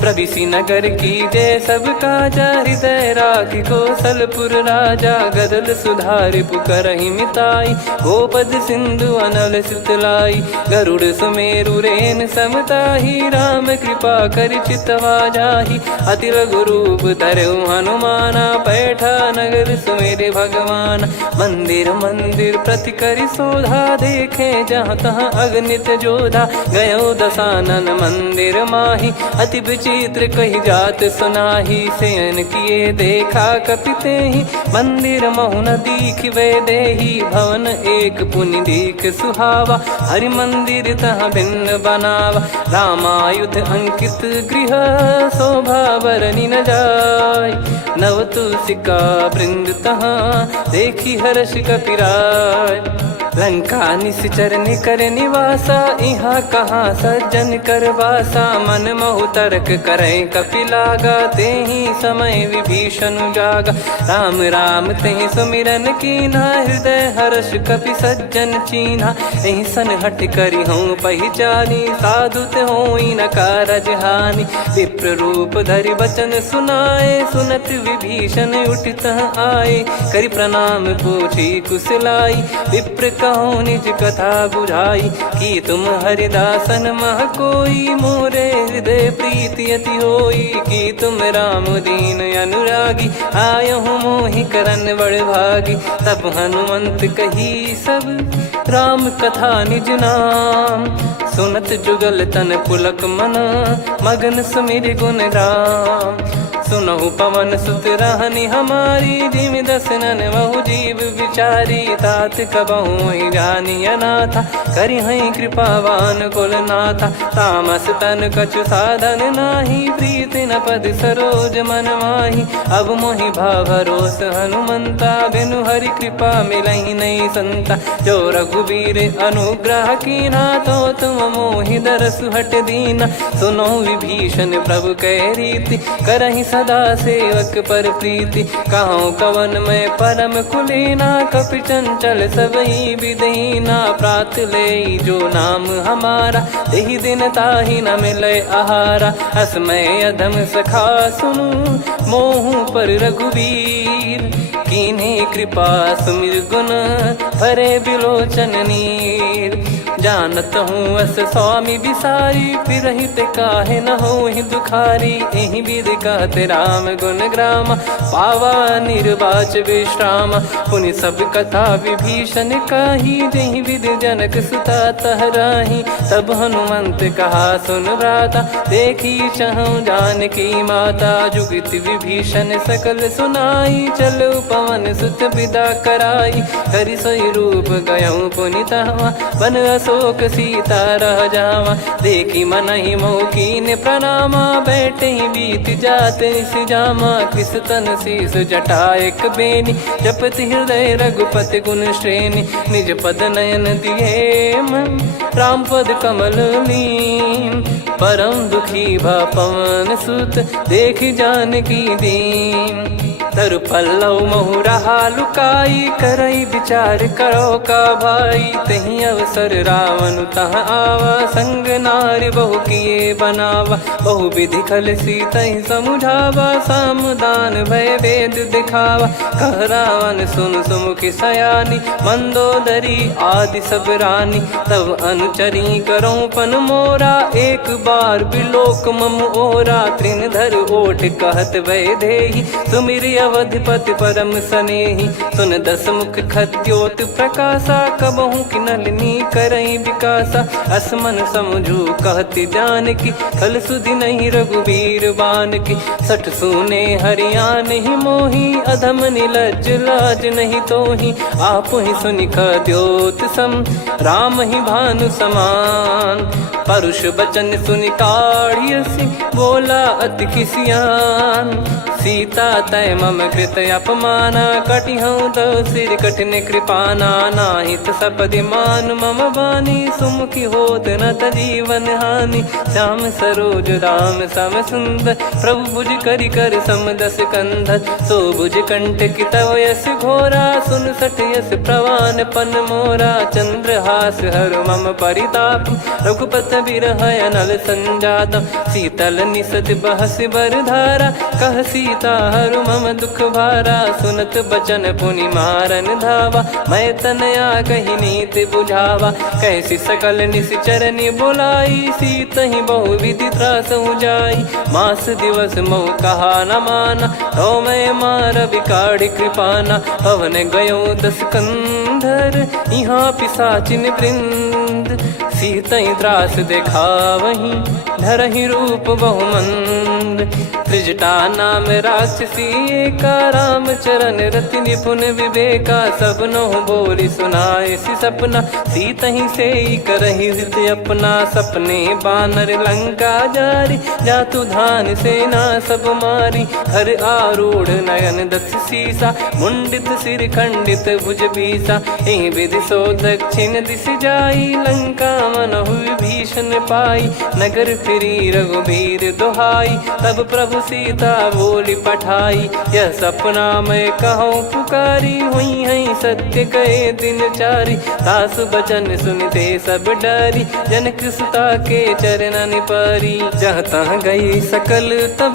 प्रविसी नगर की जय सब काजा हृदय राखी कौशलपुर राजा गदल सुधारि पुकरहि मिताई गोपद सिंधु अनल सितलाई गरुड़ सुमेरु रेन समताही राम कृपा कर चितवा जाही अति लघु रूप धरऊ हनुमाना बैठा नगर सुमेरे भगवान मंदिर मंदिर प्रति करि शोधा देखे जहाँ तहाँ अगणित जोधा गयो दशानन मंदिर माही अति विचित्र कही जात सुनाही सेन किए देखा कपिते ही मंदिर महु न दीख वे देही भवन एक पुनि दीख सुहावा हरि मंदिर तहाँ भिन्न बनावा रामायुध अंकित गृह शोभा बरनी न जाय नव तुलसी का वृंद तहाँ देखी हर्ष कपिराय लंका निश्चर निकर निवासा यहाँ कहाँ सज्जन कर वासा मन महु तर्क करे कपिलागा ते ही समय विभीषण जागा राम राम ते सुमिरन कीना हृदय हर्ष कपि सज्जन चीन्हा यही सन हट करी हूँ पहचानी साधु ते होई न कारज हानि विप्र रूप धरि वचन सुनाए सुनत विभीषण उठित आए करि प्रणाम पूछी कुशलाई विप्र कहो निज कथा बुझाई कि तुम हरिदासन मह कोई मोरे हृदय प्रीति अति होई कि तुम राम दीन अनुरागी आयहु मोहि करन बड़ भागी तब हनुमंत कही सब राम कथा निज नाम सुनत जुगल तन पुलक मन मगन सुमिर गुण राम सुनहु पवन सुत रहनी हमारी जिमि दसनन बहु जीव विचारी तात कबहु ही जानी अनाथा करि हई कृपावान कुल नाथा तामस तन कछु साधन नाही प्रीति न पद सरोज मन माही अब मोहि भाव भरोस हनुमंता बिनु हरि कृपा मिलहि नहीं संता जो रघुबीर अनुग्रह कीना तो तुम मोहि दरस हट दीना सुनो विभीषण प्रभु कह रीति करहि सदा सेवक पर प्रीति कहूँ कवन में परम कुलीना कपि चंचल सबही विदहीना प्रात ले जो नाम हमारा यही दिन ताहि न मिले आहारा असमय अधम सखा सुनु मोहु पर रघुवीर कीन्हे कृपा सुमिर गुण भरे बिलोचन नीर जानत हूँ अस स्वामी बिसारी फिर हित काहे न हो ही दुखारी यही विध कहते राम गुण ग्राम पावा निर्वाच विश्राम पुनि सब कथा विभीषण काही जही विध जनक सुता तहराही तब हनुमंत कहा सुन भ्राता देखी चहु जानकी माता जुगित विभीषण सकल सुनाई चलो पवन सुत विदा कराई करि सोई रूप गयऊँ पुनि तहवा बन अशोक सीता रह जावा देखी मन ही मौकीन प्रणामा बैठे ही बीत जाते जामा कृष तन शीस जटा एक बेनी जपति हृदय रघुपति गुण श्रेणी निज पद नयन दिए मन राम पद कमल लीन परम दुखी भा पवन सुत देखी जानकी दीन तरु पल्लव महु रहा लुकाई करई विचार करो का भाई तही अवसर रावण तह आवा संग नारी बहु किए बनावा बहु विधि खल सीतहि समुझावा सामदान भय वेद दिखावा कह रावण सुन सुमुखी सयानी मंदोदरी आदि सब रानी तब अनुचरी करो पन मोरा एक बार बिलोक मम ओरा तृण धर ओट कहत वै देहि सुमिर अवधिपति परम सनेही। सुन दस मुख खद्योत प्रकाशा, कबहू की नलिनी करई विकासा। असमन समझू कहती जान की, खल सुधि नहीं रघुबीर बान की। सठ सुने हरियाण ही मोही, अधम निलज लाज नहीं तोही। आप ही सुनि खद्योत सम, राम ही भानु समान। परुष बचन सुनि काढ़ियसि, बोला अति किसियान। सीता तय मम कृत अपमाना, कटिहऊँ तो सिर कठिन कृपाना। नाहित सपदि मान मम बानी, सुमुखी होत न जीवन हानि। श्याम सरोज राम सम सुंदर, प्रभु भुज करि कर सम दस कंधर। सो भुज कंठ की तव यस घोरा, सुन सठ यस प्रवान पन मोरा। चंद्रहास हर मम परिताप, रघुपत बिरह अनल संजात। शीतल निसत बहस बर धारा, कह सीता हरु मम दुख भारा। सुनत बचन पुनि मारन धावा, मैं तनया कही नीति बुझावा। कैसी सकल निश्चरनि बुलाई, सीत ही बहु विधि त्रास जाई। मास दिवस मोह कहा न माना, तो मैं मार बिकाढ़ी कृपाना। पवन गयो दस कंधर, यहाँ पिशाचिन वृंद। सीतहि त्रास देखावहीं, धरहि रूप बहुमंद। त्रिजटा नाम राक्षसी एका, राम चरण रति निपुण विवेका। सबनो बोली सुनाए सि सपना, सीतहि सेई करहि हृद अपना। सपने बानर लंका जारी, जातु धान सेना सब मारी। हर आरूढ़ नयन दस सीसा, मुंडित सिर खंडित भुज बीसा। एहि विधि सो दक्षिण दिश जाई, लंका मनहु भीषण पाई। नगर फिरी रघुबीर दुहाई, तब प्रभु सीता बोली पठाई। यह सपना मैं कहूँ पुकारी, हुई है सत्य कहे दिन चारी। सासु बचन सुनते सब डरी, जनक सुता के चरण परी। जहाँ तहाँ गई सकल तब,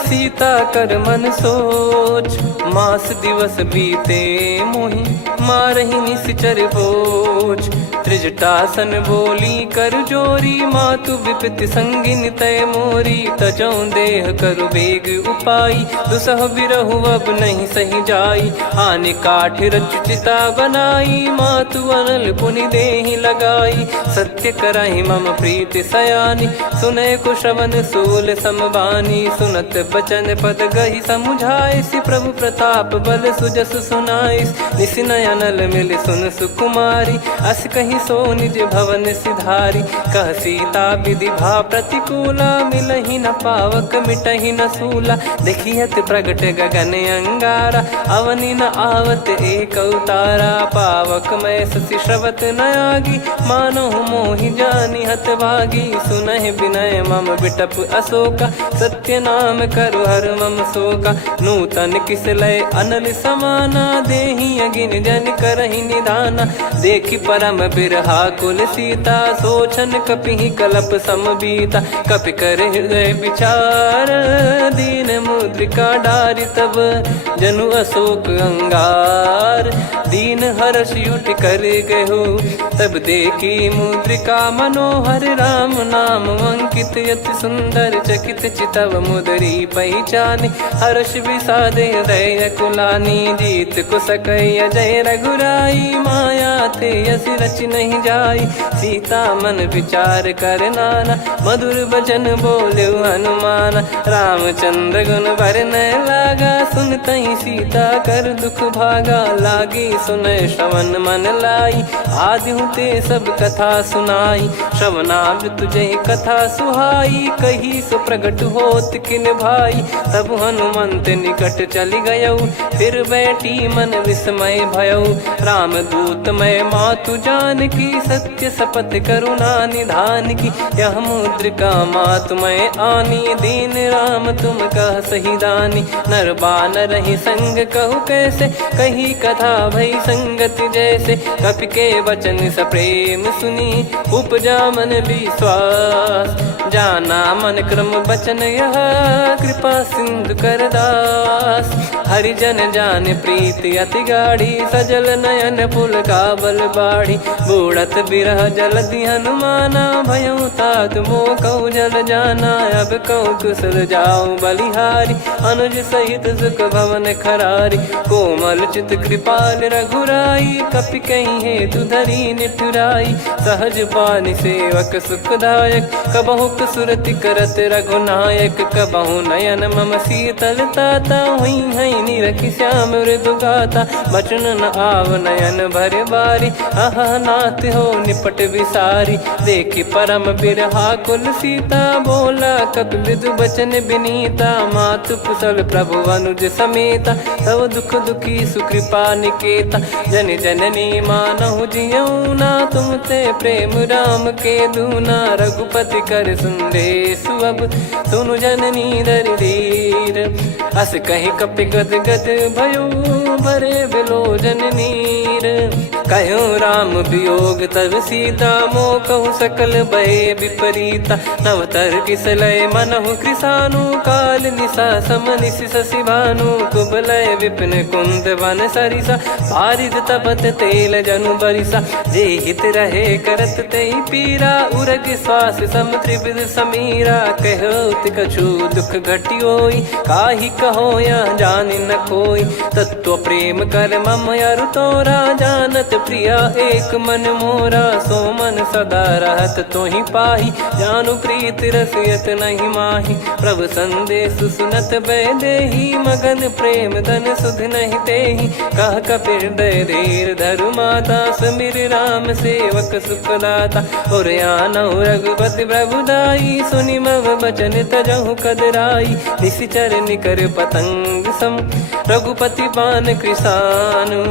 सीता कर मन सोच। मास दिवस बीते मोहि, मारहि निश्चर बोझ। त्रिजटासन बोली कर जोरी, मातु विपति संगिन तय मोरी। तजौ देह करु बेग उपाई, दुसह बिरहु अब नहीं सही जाई। आने काठ रचु चिता बनाई, मातु अनल पुनि देहि लगाई। सत्य करहि मम प्रीति सयानी, सुनय को श्रवण सूल समबानी। सुनत बचन पद गहि समुझाइसि, प्रभु प्रताप बल सुजस सुनाइस। निसिनय अनल मिल सुन सुकुमारी, अस कहि सो निज भवन सिधारी। कह सीता विधि भा प्रतिकूला, मिलहि न पावक मिटहि न सूला। देखियत प्रगट गगन अंगारा, अवनि न आवत एक अवतारा। पावक मैं ससि श्रवत न आगी, मानो मोहि जानि हत भागी। सुनहि विनय मम बिटप अशोका, सत्य नाम करु हर मम शोका। नूतन किस लय अनल समाना, देहि अगिन जन करहि निधाना। देखि परम बिरहा कुल सीता, सोचन कपिहि कलप समबीता। कपि कर हृदय विचार, दीन मुद्रिका डारि तब। जनु अशोक अंगार, दीन हर्ष उठ कर गहु। तब देखी मुद्रिका मनोहर, राम नाम अंकित अति सुंदर। चकित चितव मुदरी पहचानी, हर्ष विषाद हृदय कुलानी। जीत को सकय जय रघुराई, माया थे यसी रच नहीं जाई। सीता मन विचार कर नाना, मधुर बचन बोले हनुमान। रामचंद्र गुण बरनय लागा, सुनतहि सीता कर दुख भागा। लागी सुनय श्रवण मन लाई, आदिहु ते सब कथा सुनाई। श्रवणाब तुझे कथा सुहाई, कही सो प्रगट होत किन भाई। तब हनुमंत निकट चली गयौ, फिर बैठी मन विस्मय भयौ। राम दूत मैं मातु जान की, सत्य शपथ करुणा निधान की। यह मुद्रिका मातु मैं आनी, दीन राम तुम कह सही दानी। नर बानर ही संग कहु कैसे, कही कथा भई संगति जैसे। कपि के वचन सप्रेम सुनी, उपजा मन विश्वास। जाना मन क्रम बचन यह, कृपा सिंधु कर दास। हरिजन जान प्रीति अति गाढ़ी, सजल नयन पुल काबल बाढ़ी। बूढ़त बिरह जलधि हनुमाना, भयउ तात मोह कहु जल जाना। अब कहु कुशल जाऊं बलिहारी, अनुज सहित सुख भवन खरारी। कोमल चित कृपाल रघुराई, कपि कहीं हेतु धरी निठुराई। सहज पानि सेवक सुखदायक, कबहु सुरति करत रघुनायक। कबहु नयन मम शीतलता, हुई हई निरखि श्याम मृदु गाता। बचन न आव नयन भर बारी, आहा नाथ हो निपट विसारी। देखि परम बिरहा कुल सीता, बोला कपि मृदु बचन बिनीता। मातु कुशल प्रभु अनुज समेता, तव दुख दुखी सुकृपा निकेता। जन जननी मानहु जियऊ ना, तुम ते प्रेम राम के दूना। रघुपति कर संदेशु अब, सुनु जननी दर धीर। अस कहि कपि गद गद भयो, भरे बिलोचन नीर। कहूँ राम वियोग तब सीता, मोह कहूँ सकल भय विपरीता। नवतर किसलय मनहु कृसानु, काल निशा समनिशि शशि भानु। कुबलय विपिन कुंद वन सरिसा, पारिद तपत तेल जनु बरिसा। जे हित रहे करत तेहि पीरा, उरग श्वास सम त्रिविध समीरा। कहत कछु दुख घटियोई, काहि कहो या जानि न कोई। तत्व प्रेम कर मम अरु तोरा, जानत प्रिया एक मन मोरा। सो मन सदा रहत तोहि पाही, जानु प्रीत रसियत नहीं माही। प्रभु संदेश सुनत बैदेही, मगन प्रेम धन सुध नहीं तेहि। कह कपिर दय धीर धरु माता, सुमिर राम सेवक सुखदाता। और आनहु रघुपति प्रभु दाई, सुनि मव बचन तजहु कदराई। निशिचर निकर पतंग सम, रघुपति पान कृसानु।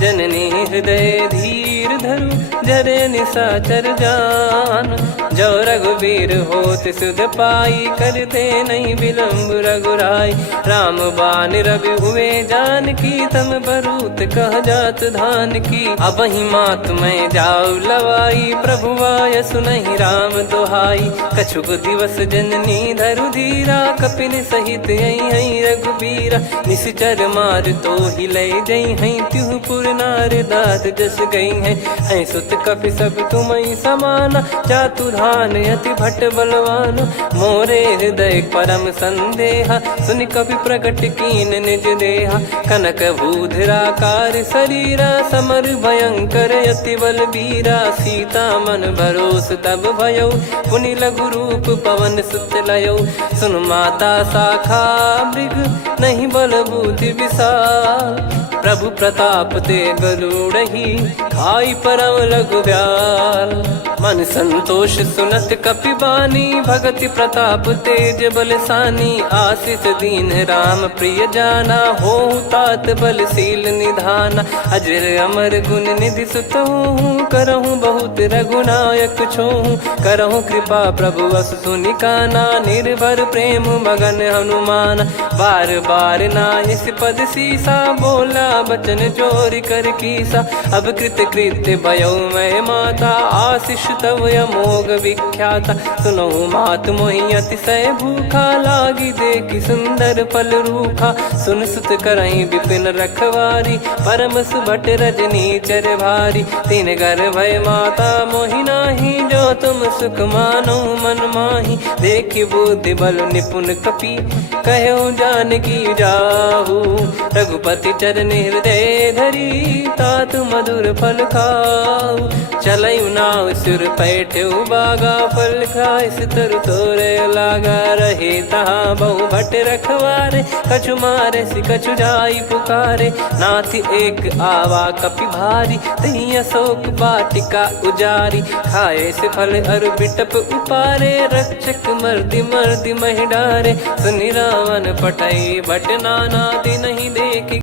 जननी हृदय धीर धरु, जरे निशाचर जान। जो रघुवीर होत सुध पाई, करते नहीं विलम्ब रघुराई। राम बान रवि हुए जानकी, तम बरूत कह जात धान की। अब ही मात मैं जाऊ लवाई, प्रभु आय सुनहि राम दोहाई। कछुक दिवस जननी धरु धीरा, कपिन सहित यही रघुबीरा। निशिचर मार तो ही ले जई हैं, त्यों पुर नार दाद जस गई हैं। सुत कपि सब तुमहि समाना, चातुधान अति भट्ट बलवान। मोरे हृदय परम संदेहा, सुन कपि प्रकट कीन निज देहा। कनक भूधराकार शरीरा, समर भयंकर अति बलबीरा। सीता मन भरोस तब भयउ, पुनि लघु रूप पवन सुत लयउ। सुन माता शाखा मृग, नहीं बल बुद्धि विशाल। प्रभु प्रताप ते गरुड़हि, खाई परम लघु ब्याल। मन संतोष सुनत कपि बानी, भगति प्रताप तेज बलसानी। आशीष दीन राम प्रिय जाना, होहु तात बलशील निधाना। अजर अमर गुण निधि सुतहु, करहु बहुत रघुनायक छोहु। करहु कृपा प्रभु अस सुनि काना, निर्भर प्रेम मगन हनुमान। बार बार नायस पद सीसा, बोला बचन चोरी कर कीसा। अब कृत कृत्य भयो मैं माता, आशीष तव अमोघ विख्याता। सुनहु मात मोहि अतिशय भूखा, लागी देखि सुंदर फल रूखा। सुन सुत करहि विपिन रखवारी, परम सुभट रजनी चर भारी। तीन घर भय माता मोहि नाही, जो तुम सुख मानो मन माही। देखि बुद्धि बल निपुण कपि, कहु जानकी जाहु। रघुपति चरण हृदय धरी, तात मधुर फल खाऊ। चलऊ नाव सुर पैठऊ बागा, फल खाइस तरु तोरे लागा। रहे तहाँ बहु भट रखवारे, कछु मारे सि कछु जाई पुकारे। नाथ एक आवा कपि भारी, तही अशोक वाटिका उजारी। खाए से फल अरु बिटप उपारे, रक्षक मर्दि मर्दि महि डारे। सुनि रावण पटई भट नाना, दिन नहीं देखि